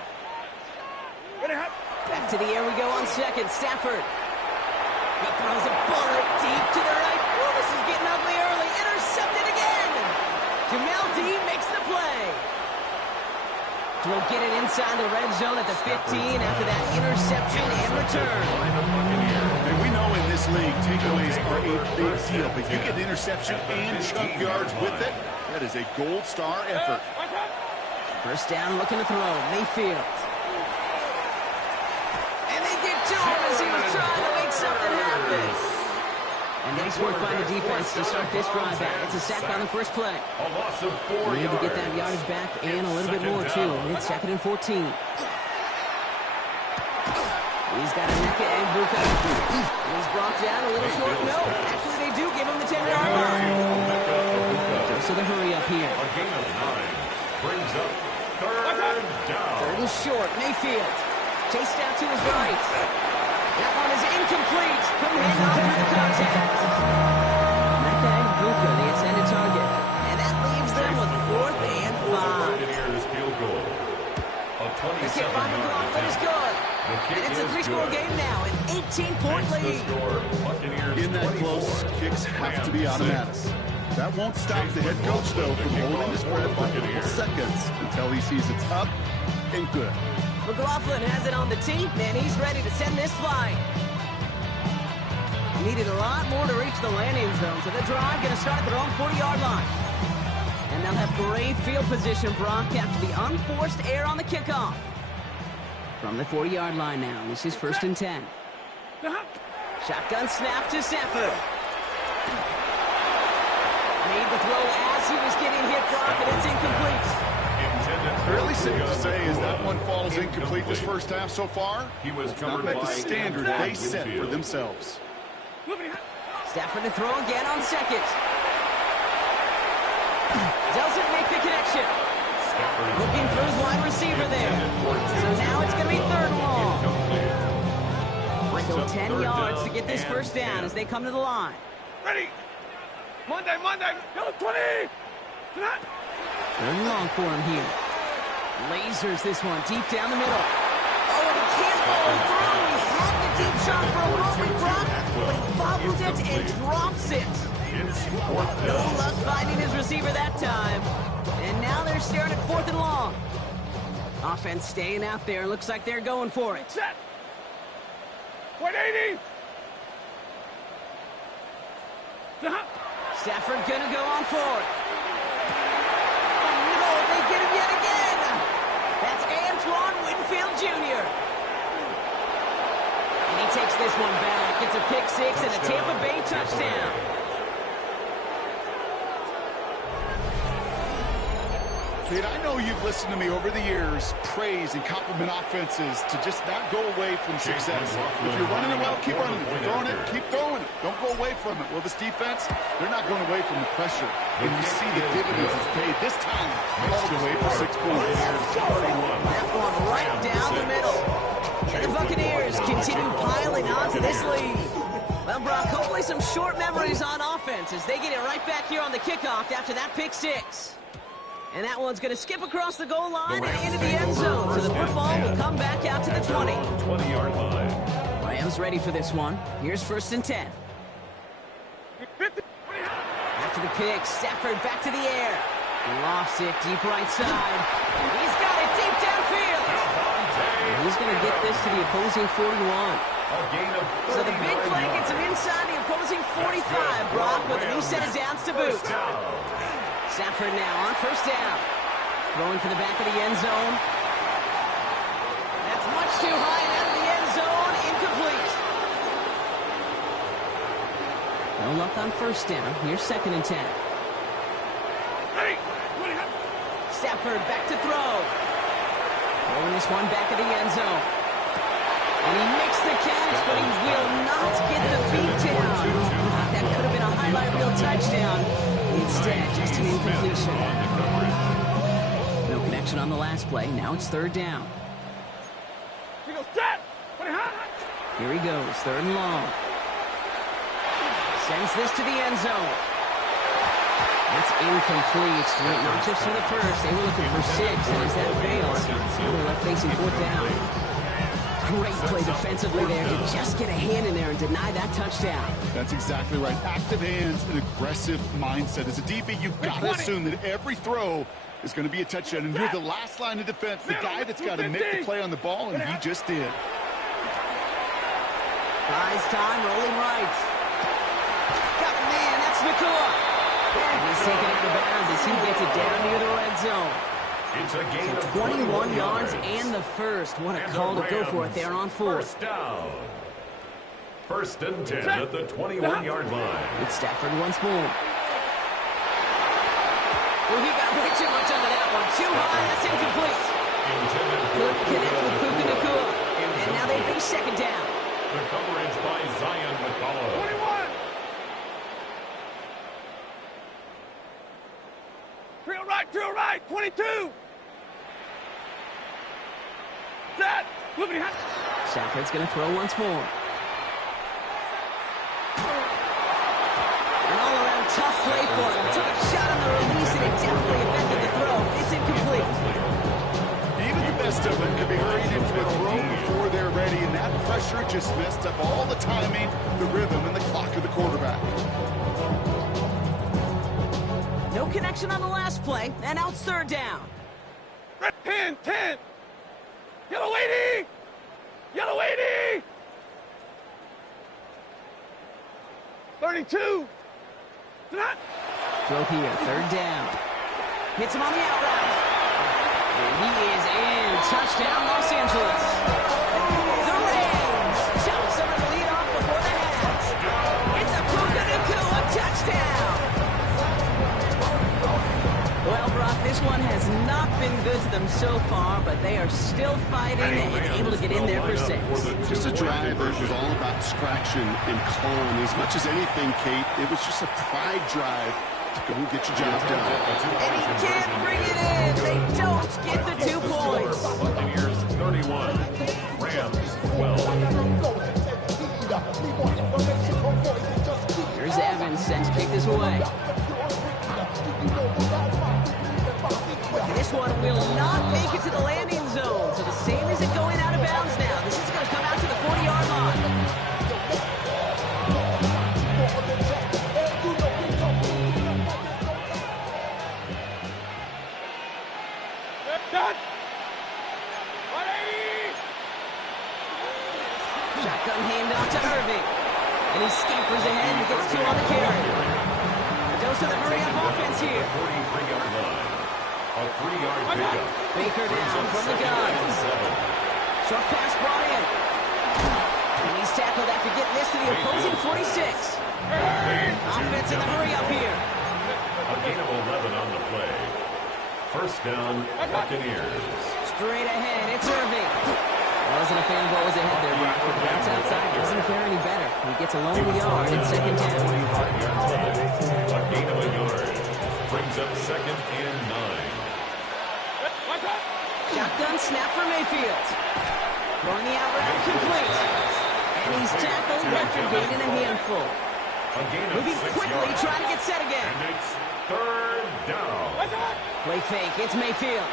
Back to the air we go on 2nd. Stafford. He throws a bullet deep to the right. Oh, this is getting ugly early. Intercepted again. Jamel Dean makes the play. Will get it inside the red zone at the 15 after that interception and return. And we know in this league, takeaways are a big deal. But you get interception and chunk yards with it, That is a gold star effort. First down, looking to throw. Mayfield. And they get to him as he was trying to make something happen. And nice work by the defense to start this drive out. It's a sack on the first play. A loss of 4 We need yards. to get that yardage back and a little bit more, too. It's 2nd and 14. He's got a Emeka Egbuka. And he's brought down a little short. No, actually they do give him the 10-yard line. So the hurry up here. A gain of 9 brings up 3rd down. 3rd and short. Mayfield chased out to his right. That one is incomplete. Couldn't hang on through the contact. Emeka Egbuka, the intended target. And that leaves them with 4th and 5. Buccaneers field goal. A The kick by 27-yard McLaughlin is attempt. good. The kick And it's a is 3-score good. game now, an 18-point Makes the lead. score Buccaneers In that 24, close, kicks have to be Rams automatic. 6. That won't stop the head coach, though, from holding his breath for a couple seconds until he sees it's up and good. McLaughlin has it on the tee, and he's ready to send this flying. Needed a lot more to reach the landing zone, so the drive going to start at their own 40-yard line. And they'll have great field position, Brock, after the unforced error on the kickoff. From the 40-yard line now, this is 1st and 10. Shotgun snap to Stafford. Made the throw as he was getting hit, Brock, and it's incomplete. Fairly safe to say as that one falls incomplete this first half so far. He was It's not covered met the by standard Andrew they set for Winfield. themselves. Stafford to throw again on 2nd. Doesn't make the connection. Looking for his wide receiver there. So now it's going to be 3rd and long. So 10 yards to get this first down as they come to the line. Ready. Monday. Go 20. 3rd and long for him here. Lasers this one deep down the middle. Oh, and he can't follow through. He had the deep shot for a moment, Brock, but he bobbled it and drops it. No luck finding his receiver that time. And now they're staring at 4th and long. Offense staying out there. Looks like they're going for it. Set. 180. Stafford gonna go on forward. Oh, no, they get him yet again. That's Antoine Winfield Jr. And he takes this one back. It's a pick 6 and a Tampa Bay touchdown. Kid, I know you've listened to me over the years praise and compliment offenses to just not go away from success. If you're running it well, keep running it. If you're throwing it, keep throwing it. Don't go away from it. Well, this defense, they're not going away from the pressure. And you see the dividends it's paid this time all the way for 6 points. That one right down the middle. And the Buccaneers continue piling onto this lead. Well, Brock, hopefully some short memories on offense as they get it right back here on the kickoff after that pick 6. And that one's going to skip across the goal line and into the end zone. So the football will come back out to the 20. 20-yard line. Rams ready for this one. Here's 1st and 10. After the pick, Stafford back to the air. He lofts it deep right side. He's got it deep downfield. And he's going to get this to the opposing 41. A gain of So the big play gets him inside the opposing 45, Brock, with a new set of downs to boot. Stafford now on 1st down. Throwing to the back of the end zone. That's much too high and out of the end zone. Incomplete. No luck on 1st down. Here's 2nd and 10. Ready. Stafford back to throw. Throwing this one back of the end zone. And he makes the catch, but he will not get the beat down. That could have been a highlight reel touchdown. Instead, just an incompletion. No connection on the last play. Now it's 3rd down. He goes set. Here he goes, 3rd and long. Sends this to the end zone. That's incomplete. Went not just for the first. They were looking for 6, and as that fails, they're left facing 4th down. Great play defensively there to just get a hand in there and deny that touchdown. That's exactly right. Active hands and aggressive mindset. As a DB, you've got to assume that every throw is going to be a touchdown. And you're the last line of defense, the guy that's got to make the play on the ball, and he just did. Buys time, rolling right. Got a man, that's Nakua. And he's taken out of bounds as he gets it down near the red zone. It's a gain of 21 yards and the first. What a call to go for it there on fourth. First down. 1st and 10 at the 21-yard line. It's Stafford once more. Well, he got way too much under that one. Too high, that's incomplete. Could connect with Puka Nacua. And now they face second down. The coverage by Zion McCullough. 21. Drill right, 22. Set. Moving behind. Stafford's going to throw once more. An all-around tough play for him. Took a shot on the release, and it definitely affected the throw. It's incomplete. Even the best of them can be hurried into a throw before they're ready, and that pressure just messed up all the timing, the rhythm, and the clock of the quarterback. No connection on the last play, and now it's third down. 10. Yellow 80. Yellow 80. 32. Throw here, third down. Hits him on the out route. And he is in. Touchdown, Los Angeles. The Rams jump some of the lead off before the half. It's a Puka Nacua touchdown. Well, Brock, this one has not been good to them so far, but they are still fighting and able to get in there for 6. Just a drive that was all about scratching and clawing. As much as anything, Kate, it was just a pride drive to go and get your job done. And he can't bring it in. They don't get the 2 points. Buccaneers 31, Rams 12. Here's Evans sent to kick this away. This one will not make it to the landing zone. So the same as it going out of bounds now. This is going to come out to the 40-yard line. Done. 180. Shotgun handoff to Irving. And he scampers ahead and gets 2 on the carry. A dose of the hurry-up offense here. 43-yard line. A 3-yard pickup. Baker down from the gun. Short pass brought in. And he's tackled after getting this to the opposing 46. Offense in the hurry-up here. A gain of 11 on the play. First down, Buccaneers. Straight ahead, it's Irving. I wasn't a fan of what was ahead there, Brock, but the bounce outside doesn't fare any better. He gets a lonely yard in second down. A gain of a yard. Brings up 2nd and 9. Shotgun snap for Mayfield. Throwing the out route complete. And he's tackled after gaining a handful. A gain of Moving 6 quickly, yards. trying to get set again. And it's 3rd down. Play fake, it's Mayfield.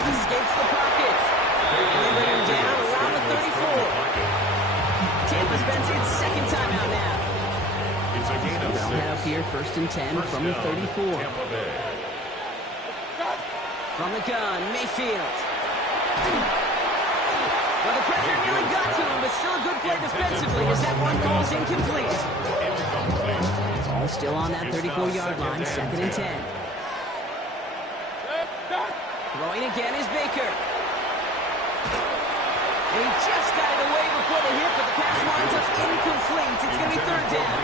Escapes the pocket. And they bring him down around the 34. Tampa spends its second timeout now. It's a gain of They'll 6. head up here, 1st and 10 First from the down, 34. Tampa Bay. From the gun, Mayfield. Well, the pressure nearly got to him, but still a good play defensively as that one ball's incomplete. All still on that 34-yard line, 2nd and 10. Throwing again is Baker. And he just got it away before the hit, but the pass winds up incomplete. It's going to be 3rd down.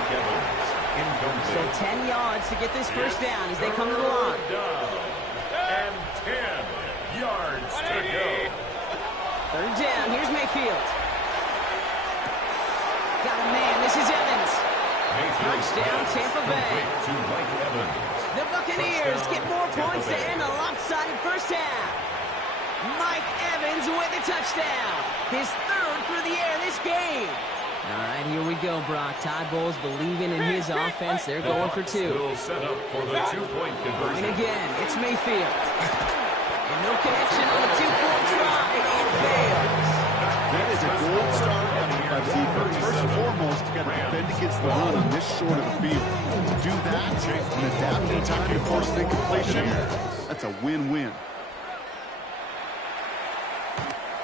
So 10 yards to get this first down as they come to the line. And 10 yards to go. 3rd down, here's Mayfield. Got a man, this is Evans. Touchdown, Tampa Bay. To Mike Evans. The Buccaneers get more points to end a lopsided first half. Mike Evans with a touchdown. His 3rd through the air this game. All right, here we go, Brock. Todd Bowles believing in his offense. They're going for 2. Still set up for the 2-point And conversion. again, it's Mayfield. And no connection on the 2-point try. It fails. That is a gold star by the defense. First and foremost, you got to defend against the run on this short of the field. To do that and adapt in time to force an incompletion, that's a win-win.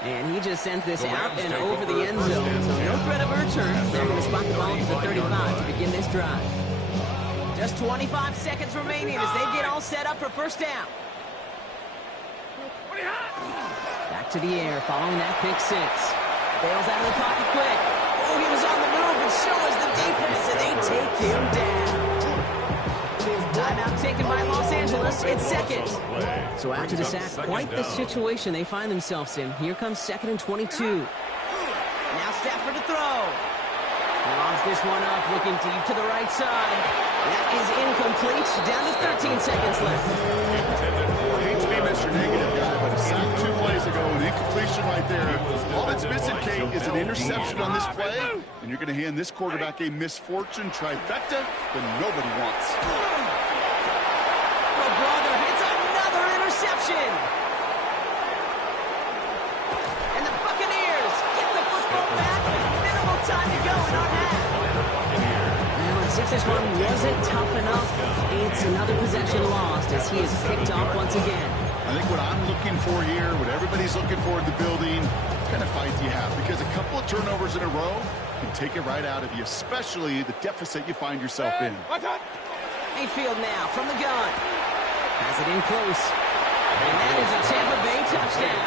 And he just sends this out and over the end zone. So no threat of a return. They're going to spot the ball to the 35 to begin this drive. Just 25 seconds remaining as they get all set up for first down. Back to the air following that pick six. Bails out of the pocket quick. Oh, he was on the move, but so was the defense, and they take him down. Timeout taken by Los Angeles. It's second. So after the sack, quite the situation they find themselves in. Here comes 2nd and 22. Now Stafford to throw. Lobs this one up, looking deep to the right side. That is incomplete. Down to 13 seconds left. I hate to be Mr. Negative guy, but a sack 2 plays ago, an incompletion right there. All that's missing, Kate, is an interception on this play, and you're going to hand this quarterback a misfortune trifecta that nobody wants. Oh, brother, it's another interception. And the Buccaneers get the football back with minimal time to go in our half. Well, as if this one wasn't tough enough, it's another possession lost as he is picked off once again. I think what I'm looking for here, what everybody's looking for in the building, what kind of fight do you have? Because a couple of turnovers in a row can take it right out of you, especially the deficit you find yourself in. Mayfield now from the gun. Has it in close. And that is a Tampa Bay touchdown.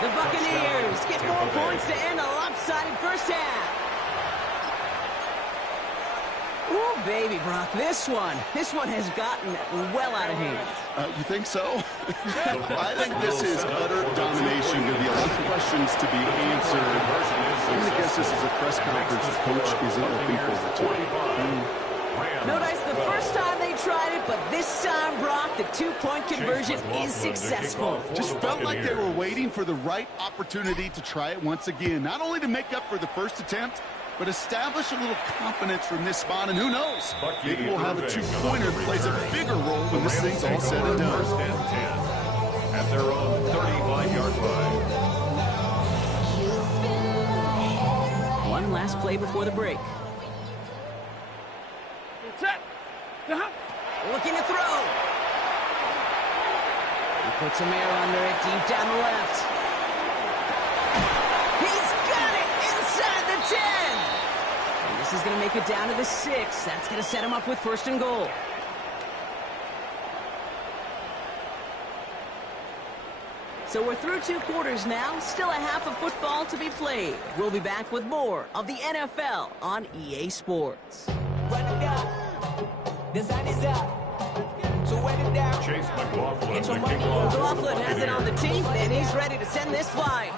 The Buccaneers get more points to end a lopsided first half. Ooh, baby, Brock, this one has gotten well out of hand. You think so? I think this is utter domination. Going to be a lot of questions to be answered. I'm going to guess this is a press conference the coach isn't looking forward to. No dice the first time they tried it, but this time, Brock, the 2-point conversion is successful. Just felt like they were waiting for the right opportunity to try it once again. Not only to make up for the first attempt, but establish a little confidence from this spot, and who knows? Maybe we'll have a 2-pointer that plays a bigger role when this thing's all said and done. First and 10 at their own 35-yard line. One last play before the break. Set. Looking to throw. He puts some air under it deep down the left. He's got it inside the 10. And this is going to make it down to the 6. That's going to set him up with first and goal. So we're through 2 quarters now. Still a half of football to be played. We'll be back with more of the NFL on EA Sports. Run it down. Design is out. So wet it down. Chase McLaughlin, Get the your money kickoff. up. McLaughlin has it on the team, and he's ready to send this flying.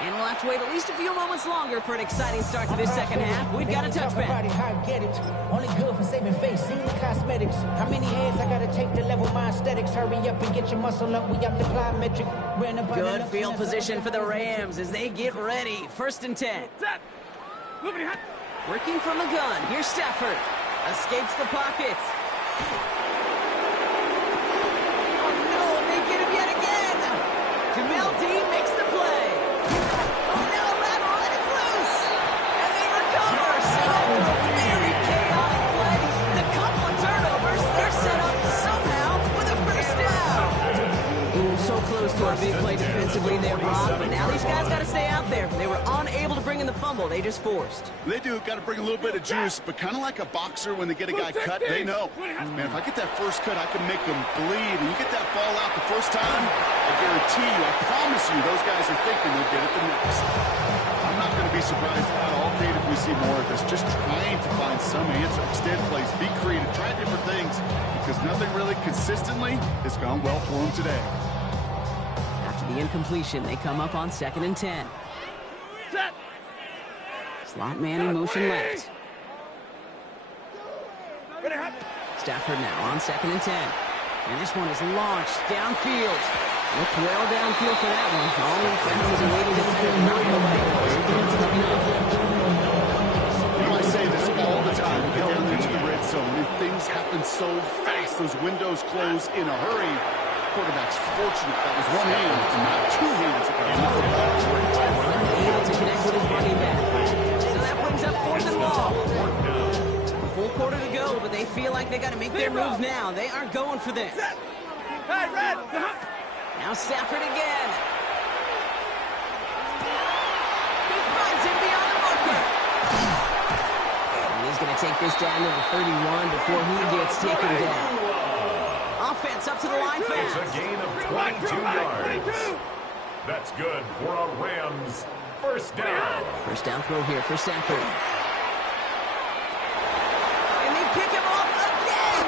And we'll have to wait at least a few moments longer for an exciting start to this second half. We've got a touchback. Get it. Only good for saving face. Seen cosmetics. How many hands I gotta take to level my aesthetics? Hurry up and get your muscle up. We up the plyometric. Good field position for the Rams as they get ready. First and 10. Set. Moving behind. Working from the gun. Here's Stafford. Escapes the pocket. Oh no, and they get him yet again. Jamel Dean makes the play. Oh no, Rattle, and it's loose. And they recover. So after a very chaotic play, the couple of turnovers, they're set up somehow with a first down. Ooh, so close to our big play defensively there, Brock. But now these guys got to stay out there. They were unable to bring in the fumble they just forced. They do. Got to bring a little bit of juice, but kind of like a boxer when they get a guy cut, they know. Man, if I get that first cut, I can make them bleed. And you get that ball out the first time, I guarantee you, I promise you, those guys are thinking they'll get it the next. I'm not going to be surprised at all, Kate, if we see more of this. Just trying to find some answer. Extend plays, be creative, try different things, because nothing really consistently has gone well for them today. After the incompletion, they come up on 2nd and 10. Set. Slot man in motion left. Ready, hot. Stafford now on 2nd and 10. And this one is launched downfield. Looked well downfield for that one. All he found was a waiting defender not in the way. You know, I say this all the time. We get down into the red zone, and things happen so fast. Those windows close in a hurry. Quarterback's fortunate that was one hand and not 2 hands ago. Able to connect with his running back. So that brings up 4th and long. A full quarter to go, but they feel like they got to make their move now. They aren't going for this. Hey, Red. Now Stafford again. He finds him beyond the marker. He's going to take this down to the 31 before he gets taken down. Offense up to the line fast. It's a gain of 22 yards. That's good for a Rams first down. First down throw here for Stafford. And they pick him off again.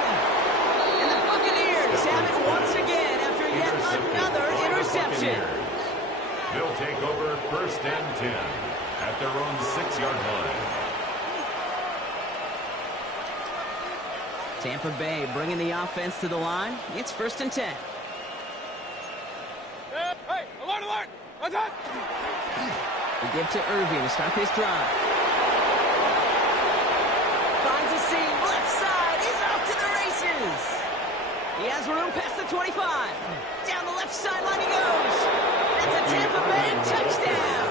And the Buccaneers have it once again after yet another interception. They'll take over first and 10 at their own 6-yard line. Tampa Bay bringing the offense to the line. It's first and 10. Hey, alert, alert! What's up? We give to Irving to start this drive. Finds a seam, left side. He's off to the races. He has room past the 25. Down the left sideline he goes. That's a Tampa Bay touchdown.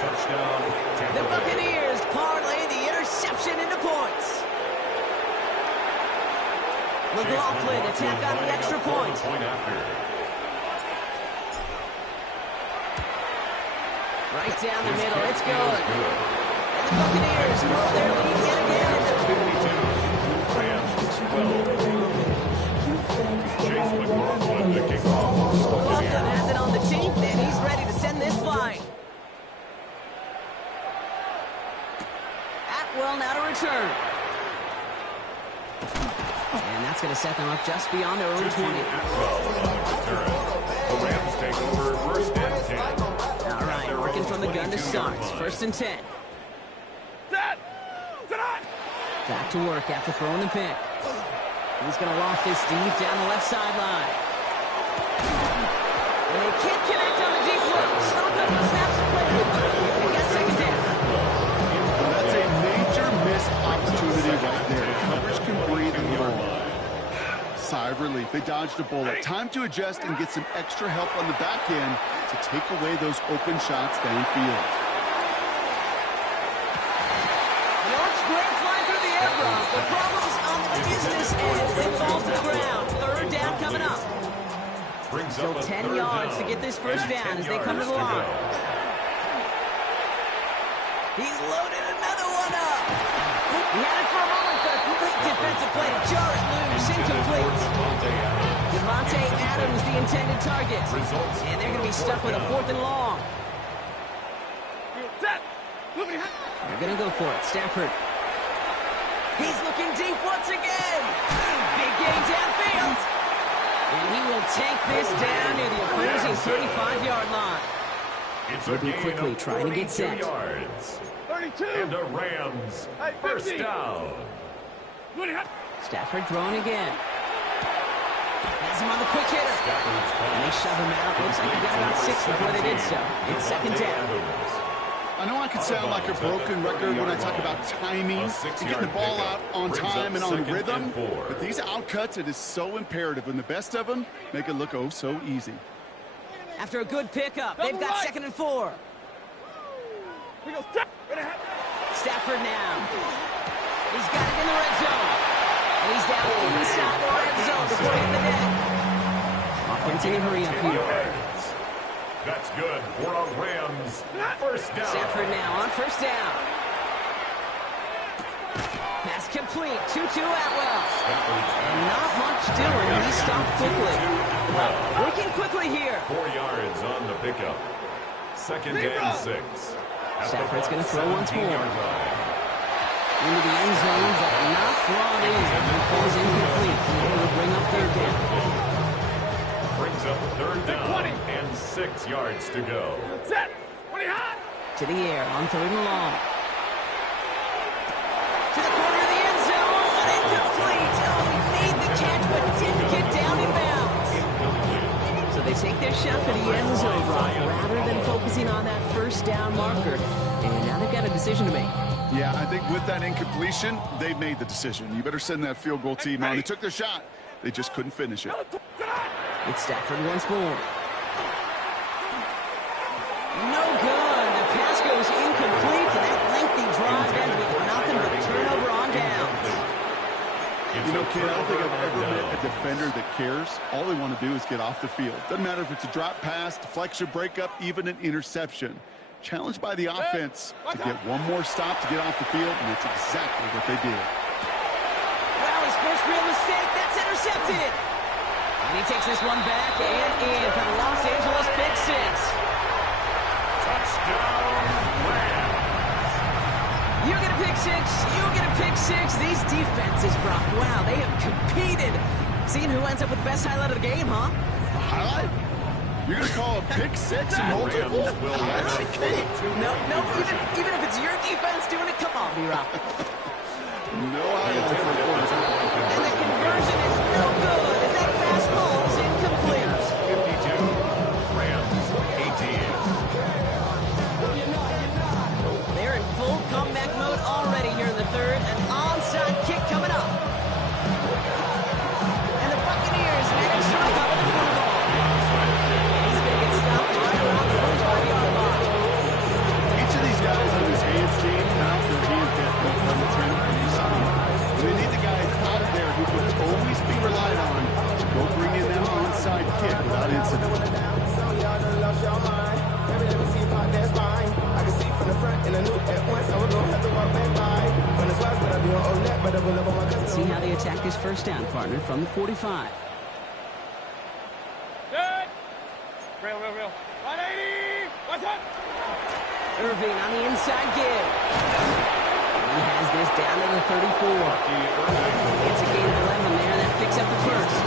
Touchdown, Tampa The Bay. Buccaneers parlay the interception into points. McLaughlin attack on the extra point. Right down the middle, it's good. And the Buccaneers grow their lead yet again. 52, Rams 12. Chase McLaughlin to kick off. McLaughlin has it on the team, and he's ready to send this flying. Atwell now to return. And that's going to set them up just beyond their own 20. The Rams take over first and 10. All right, working from the gun to start. First and 10. Set! Set on! Back to work after throwing the pick. He's going to loft this deep down the left sideline. And they can't connect on the deep look. Still good for snaps to play. They got second down. That's a major missed opportunity right there. Coverage can breathe a little. Sigh of relief. They dodged a bullet. Time to adjust and get some extra help on the back end to take away those open shots downfield. You know, it's great flying through the air, Rob. The problem's on the business end. It falls to the ground. Third down coming up. Still 10 yards to get this first down as they come to the line. He's loaded another one up. He had it for a moment, but a quick defensive play to jar it loose. Incomplete. Devontae Adams, the intended target. And they're going to be stuck with a fourth and long. Set! Moving ahead! They're going to go for it. Stafford. He's looking deep once again. Big gain downfield. And he will take this down near the opposing 35-yard line. Moving quickly, trying to get set. 32! And the Rams first down. Moving ahead! Stafford throwing again. Has him on the quick hitter. And they shove him out. Looks like he got about 6 before they did so. It's second down. I know I can sound like a broken record when I talk about timing and getting the ball out on time and on rhythm, but these outcuts, it is so imperative, and the best of them make it look oh so easy. After a good pickup, they've got second and 4. We go step! Stafford now. He's got it in the red zone. And he's down inside the red zone before hitting the net. Offense in a hurry up here. That's good for a Rams first down. Stafford now on first down. Pass complete. 2-2 Atwell. And not much doing. He stopped quickly. Working quickly here. 4 yards on the pickup. Second and 6. Stafford's going to throw once more. Into the end zone, but not brought in. He falls incomplete. It will bring up third down. Brings up third down and 6 yards to go. Set! 20 hot! To the air on third and long. To the corner of the end zone, but incomplete. Oh, he made the catch, but didn't get down in bounds. So they take their shot for the end zone, Rob, rather than focusing on that first down marker. And now they've got a decision to make. Yeah, I think with that incompletion, they've made the decision. You better send that field goal team on. They took their shot. They just couldn't finish it. It's Stafford once more. No good. The pass goes incomplete. That lengthy drive ends with nothing but a turnover on downs. You know, kid, I don't think I've ever met a defender that cares. All they want to do is get off the field. Doesn't matter if it's a drop pass, deflection, breakup, even an interception. challenged by the offense to get one more stop to get off the field, and that's exactly what they did. Wow, his first real mistake. That's intercepted. And he takes this one back and in for the Los Angeles pick six. Touchdown, Rams. You get a pick six. You get a pick six. These defenses, Brock, wow, they have competed. Seeing who ends up with the best highlight of the game, huh? A highlight? You're going to call a pick six and multiple? Highlight, Kate? No, even if it's your defense doing it, come on, B-Rock. No highlight for the quarterback. And the conversion is no good as that pass falls incomplete. 52, Rams 18. They're in full comeback mode already here in the third. An onside kick coming up. And the Buccaneers manage to recover the football. He's going to get stopped right around the 45-yard line. Each of these guys on this hands team, now their hands get number 10 for you sign. We need the guys out there who can always be relied on to go bring in that onside kick without incident. Let's see how they attack this first down, partner, from the 45. Good. Real. 180. What's up? Irving on the inside give. He has this down to the 34. It's a gain of 11 there. That picks up the first.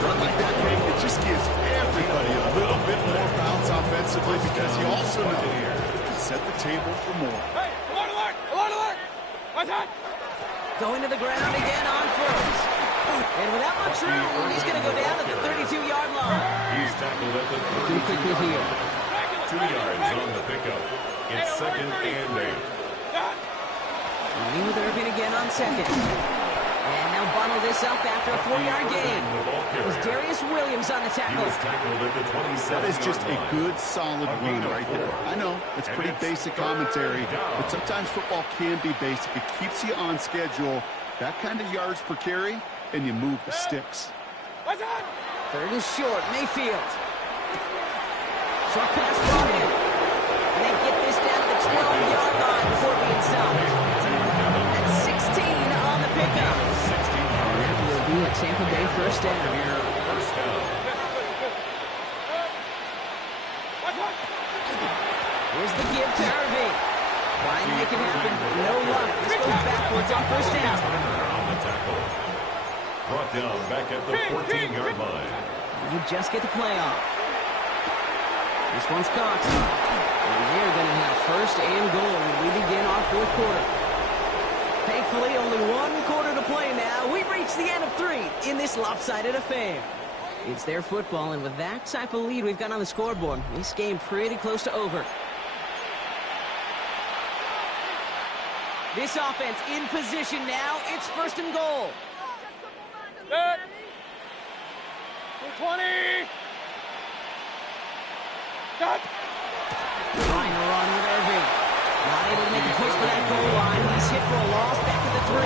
Run like that, Kate, it just gives everybody a little bit more bounce offensively because you also know to set the table for more. Hey, alert. What's up? Going to the ground again on first. And without much room, he's going to go down at the 32-yard line. He's tackled at the Looking quickly 32-yard here. line. 2 yards on the pickup. It's second and 8. Running with Irving again on second. And they'll bundle this up after a 4-yard gain. It was Darius Williams on the He tackle. was tackled at the 27-yard That is just a line. good, solid run right there. I know, it's pretty basic commentary, but sometimes football can be basic. It keeps you on schedule, that kind of yards per carry, and you move the sticks. What's up? Third and short, Mayfield. Short pass brought in. And they get this down to the 12-yard line before being stopped. That's 16 on the pickup. And that will be a Tampa Bay first down. First down. What's up? Here's the give to Irving. Trying to make it happen. No luck. This goes backwards on first down. On the tackle. Brought down back at the 14-yard line. You just get the play off. This one's caught. And they're going to have first and goal when we begin our fourth quarter. Thankfully, only one quarter to play now. We've reached the end of 3 in this lopsided affair. It's their football, and with that type of lead we've got on the scoreboard, this game pretty close to over. This offense in position now. It's first and goal. Good. 220. Cut. Trying to run with Irving. Not able to make a push for that goal line. He's hit for a loss back at the 3.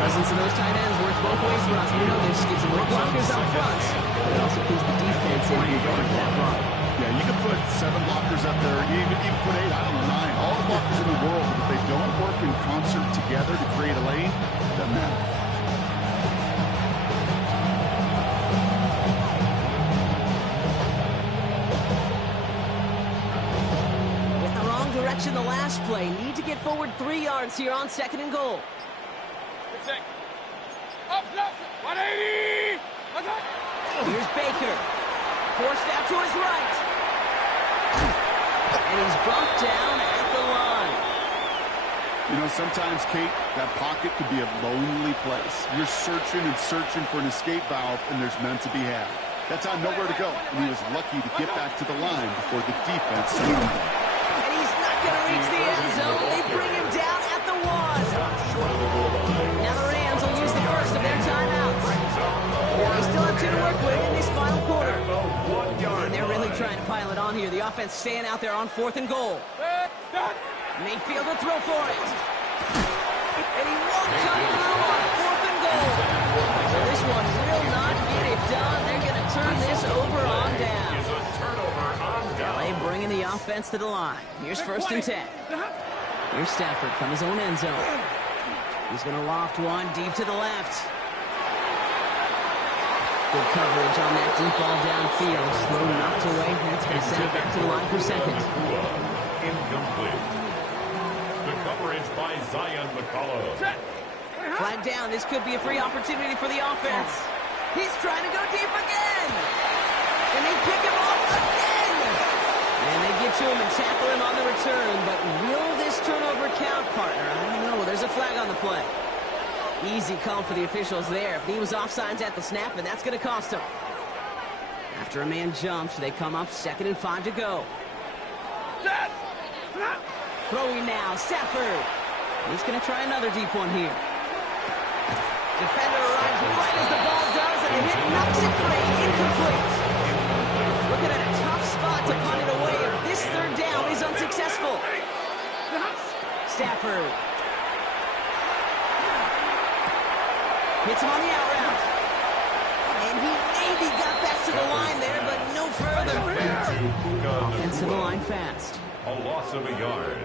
Presence of those tight ends works both ways for us. You know this. Gives them more blockers out front. But it also keeps the defense in and ready for that run. Yeah, you can put 7 blockers up there, even put 8, I don't know, 9, all the blockers in the world, but if they don't work in concert together to create a lane, it doesn't matter. With the wrong direction the last play. Need to get forward 3 yards here on second and goal. Good set. Up, 180. What's up? Here's Baker. Forced out to his right. And he's brought down at the line. You know, sometimes, Kate, that pocket could be a lonely place. You're searching and searching for an escape valve, and there's none to be had. That time, nowhere to go, and he was lucky to get back to the line before the defense stopped him. And he's not going to reach the end zone. They bring him down at the 1. Now the Rams will use the first of their timeouts. They still have 2 to work with in this final quarter. And they're really trying to pile it on here. The offense staying out there on 4th and goal. Cut. Mayfield will throw for it. And he won't come through on 4th and goal. So this one will not get it done. They're going to turn this over on down. Is a turnover on down. LA bringing the offense to the line. Here's 1st and 10. Here's Stafford from his own end zone. He's going to loft one deep to the left. Good coverage on that deep ball downfield. Throw knocked away. That's going to send it back to the line for 2nd. Incomplete. The coverage by Zion McCollum. Flag down. This could be a free opportunity for the offense. He's trying to go deep again. And they pick him off again. And they get to him and tackle him on the return. But will this turnover count, partner? I don't know. There's a flag on the play. Easy call for the officials there. He was offsides at the snap, and that's going to cost him. After a man jumps, they come up 2nd and 5 to go. Throwing now, Stafford. He's going to try another deep one here. Defender arrives right as the ball does, and the hit knocks it free. Incomplete. Looking at a tough spot to punt it away. This 3rd down is unsuccessful. Stafford. Hits him on the out route. And he maybe got back to the line there, but no further. Offensive line fast. A loss of a yard.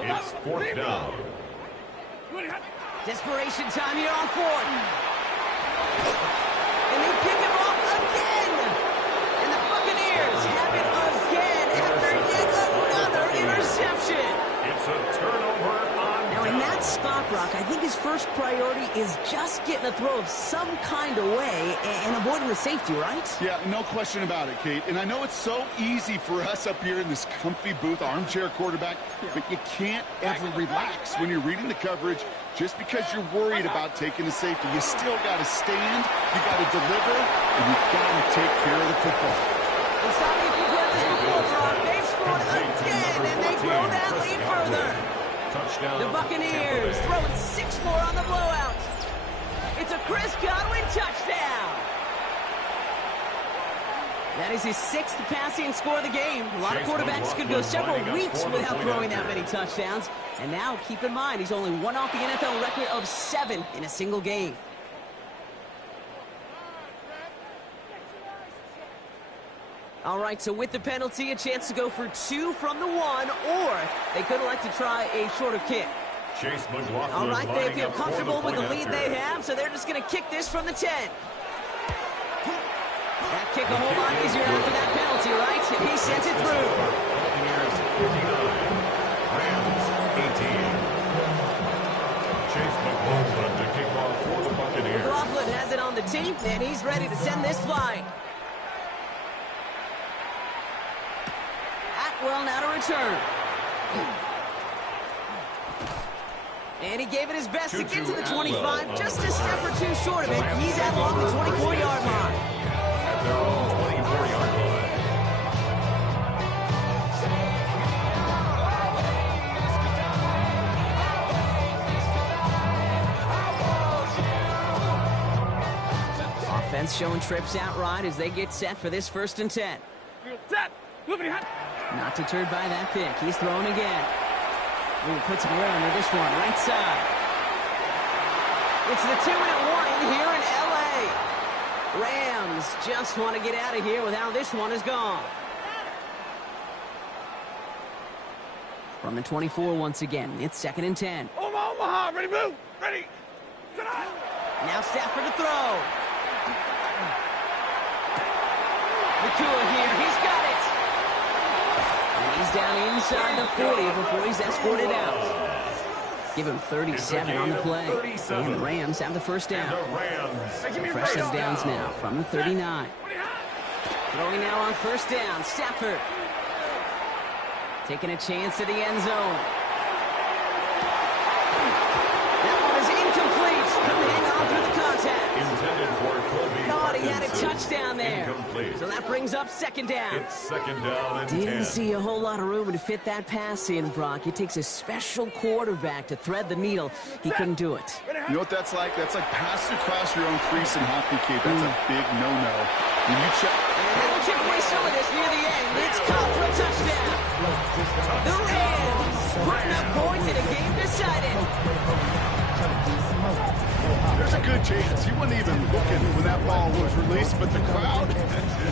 It's 4th down. Desperation time here on 4th. And they pick him off again. And the Buccaneers have it again after yet another interception. It's a turnover on Now in that spot, Brock, I think his first priority is just getting a throw of some kind of way and avoiding the safety, right? Yeah, no question about it, Kate. And I know it's so easy for us up here in this comfy booth, armchair quarterback, but you can't ever relax when you're reading the coverage. Just because you're worried about taking a safety, you still got to stand, you got to deliver, and you got to take care of the football. And stop me if you've heard this before, Brock. They've scored again, and they grow that lead further. Touchdown. The Buccaneers throwing 6 more on the blowout. It's a Chris Godwin touchdown. That is his 6th passing score of the game. A lot of quarterbacks could go several weeks without throwing that many touchdowns. And now, keep in mind, he's only one off the NFL record of 7 in a single game. All right, so with the penalty, a chance to go for 2 from the 1, or they could elect to try a shorter kick. Chase McLaughlin. All right, they feel comfortable with the lead they have, so they're just going to kick this from the 10. That kick a whole lot easier after that penalty, right? And he sends it through. Buccaneers 49, Rams 18. Chase McLaughlin to kick off for the Buccaneers. McLaughlin has it on the tee, and he's ready to send this flying. Atwell now to return. And he gave it his best to get to the 25, just a step or 2 short of it. He's at along the 24-yard line. At their own 24-yard line. Offense showing trips out right as they get set for this 1st and 10. Not deterred by that pick. He's throwing again. Ooh, puts him air under this one, right side. It's the 2-minute warning here in L.A. Rams just want to get out of here with how this one is gone. From the 24 once again, it's 2nd and 10. Omaha, ready, move, ready. Now Stafford to throw. Nakua here, he's got it. And he's down inside the 40 before he's escorted out. Give him 37 on the play. And the Rams have the 1st down. Fresh set downs now from the 39. Throwing now on 1st down, Stafford. Taking a chance to the end zone. That one is incomplete. Couldn't hang on through the contact. Intended for Kobe. Thought he had a touchdown there. Incomplete. So that brings up 2nd down. It's 2nd down and 10. Didn't see a whole lot of room to fit that pass in, Brock. It takes a special quarterback to thread the needle. He couldn't do it. You know what that's like? That's like passing across your own crease in hockey, Kate. That's a big no-no. When you check... And they'll chip away some of this near the end. It's caught for a touchdown. The Rams putting up points in a game decided. There's a good chance he wasn't even looking when that ball was released, but the crowd,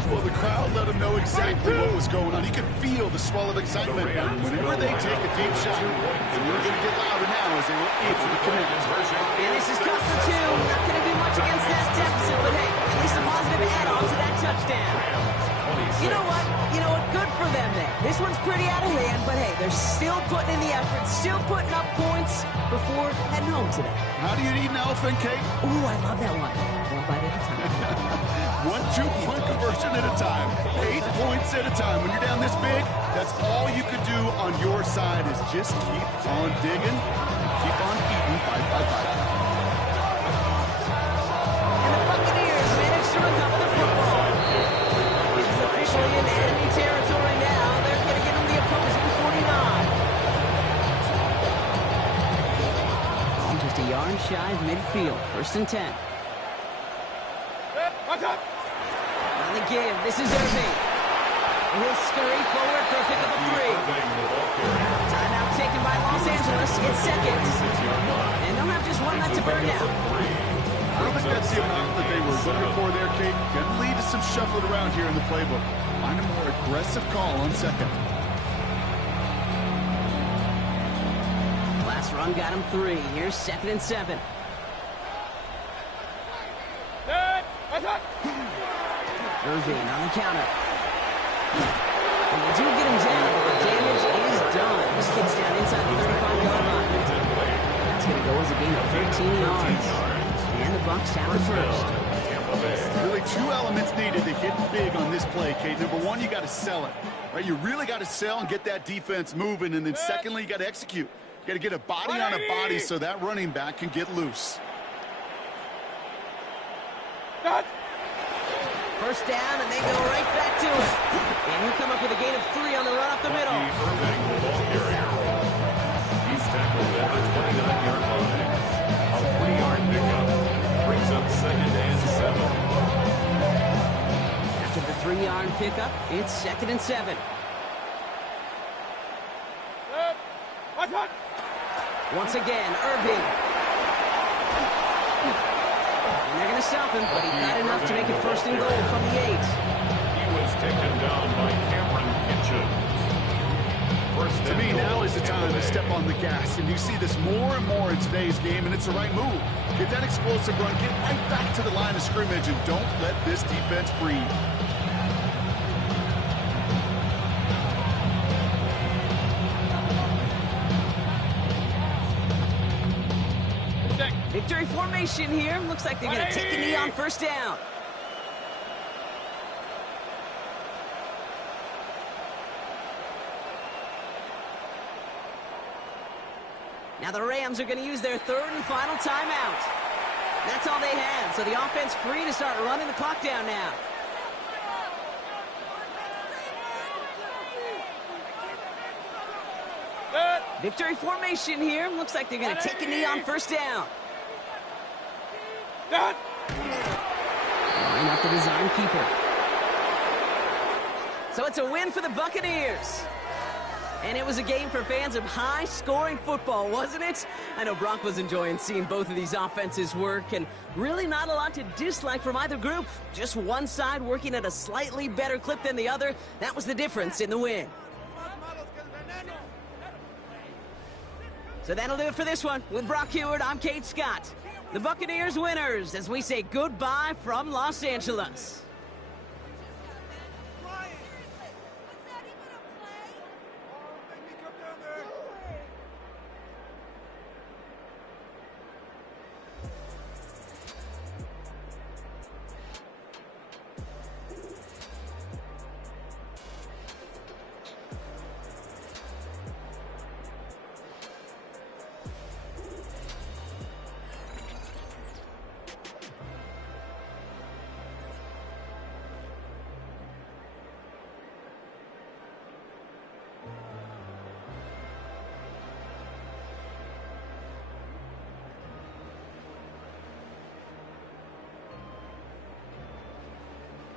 Well, the crowd let them know exactly what was going on. You could feel the swell of excitement whenever they take a deep shot. And we're going to get louder now as they will answer the command. And this is cut for two. Not going to do much against that deficit, but hey, at least a positive add-on to that touchdown. You know what? Good for them then. This one's pretty out of hand, but hey, they're still putting in the effort, still putting up points before heading home today. How do you eat an elephant cake? Ooh, I love that one. One bite at a time. 1 2-point conversion at a time. 8 points at a time. When you're down this big, that's all you could do on your side is just keep on digging and keep on eating bite by bite. And the Buccaneers managed to recover the football. This is officially in enemy territory now. They're going to give them the opposing 49. Just a yard shy of midfield. 1st and 10. Watch out! On the give, this is Irving. He'll scurry forward for a pickup of 3. Timeout taken by Los Angeles. It's 2nd. And they'll have just 1 left to burn now. I don't think that's the amount that they were looking for there, Kate. Going to lead to some shuffling around here in the playbook. Find a more aggressive call on 2nd. Last run got him 3. Here's 2nd and 7. Irving on the counter. And they do get him down, but the damage is done. This kid's down inside the 35-yard line. That's going to go as a gain of 13 yards. And the Bucs have the first. Really 2 elements needed to hit big on this play, Kate. Number 1, you got to sell it. Right? You really got to sell and get that defense moving. And then secondly, you got to execute. You got to get a body on a body so that running back can get loose. First down, and they go right back to it. And he'll come up with a gain of 3 on the run up the middle. He's tackled at the 29-yard line. A 3-yard pickup brings up 2nd and 7. After the 3-yard pickup, it's 2nd and 7. Once again, Irving. And they're going to stop him, but he got enough to make it 1st and goal from the 8. He was taken down by Cameron Kitchens. To me, now is the time to step on the gas, and you see this more and more in today's game, and it's the right move. Get that explosive run, get right back to the line of scrimmage, and don't let this defense breathe. Victory formation here. Looks like they're going to take a knee on 1st down. Now the Rams are going to use their 3rd and final timeout. That's all they had, so the offense free to start running the clock down now. Victory formation here. Looks like they're going to take a knee on 1st down. Line up the design keeper. So it's a win for the Buccaneers. And it was a game for fans of high-scoring football, wasn't it? I know Brock was enjoying seeing both of these offenses work, and really not a lot to dislike from either group. Just one side working at a slightly better clip than the other. That was the difference in the win. So that'll do it for this one. With Brock Huard, I'm Kate Scott. The Buccaneers winners as we say goodbye from Los Angeles.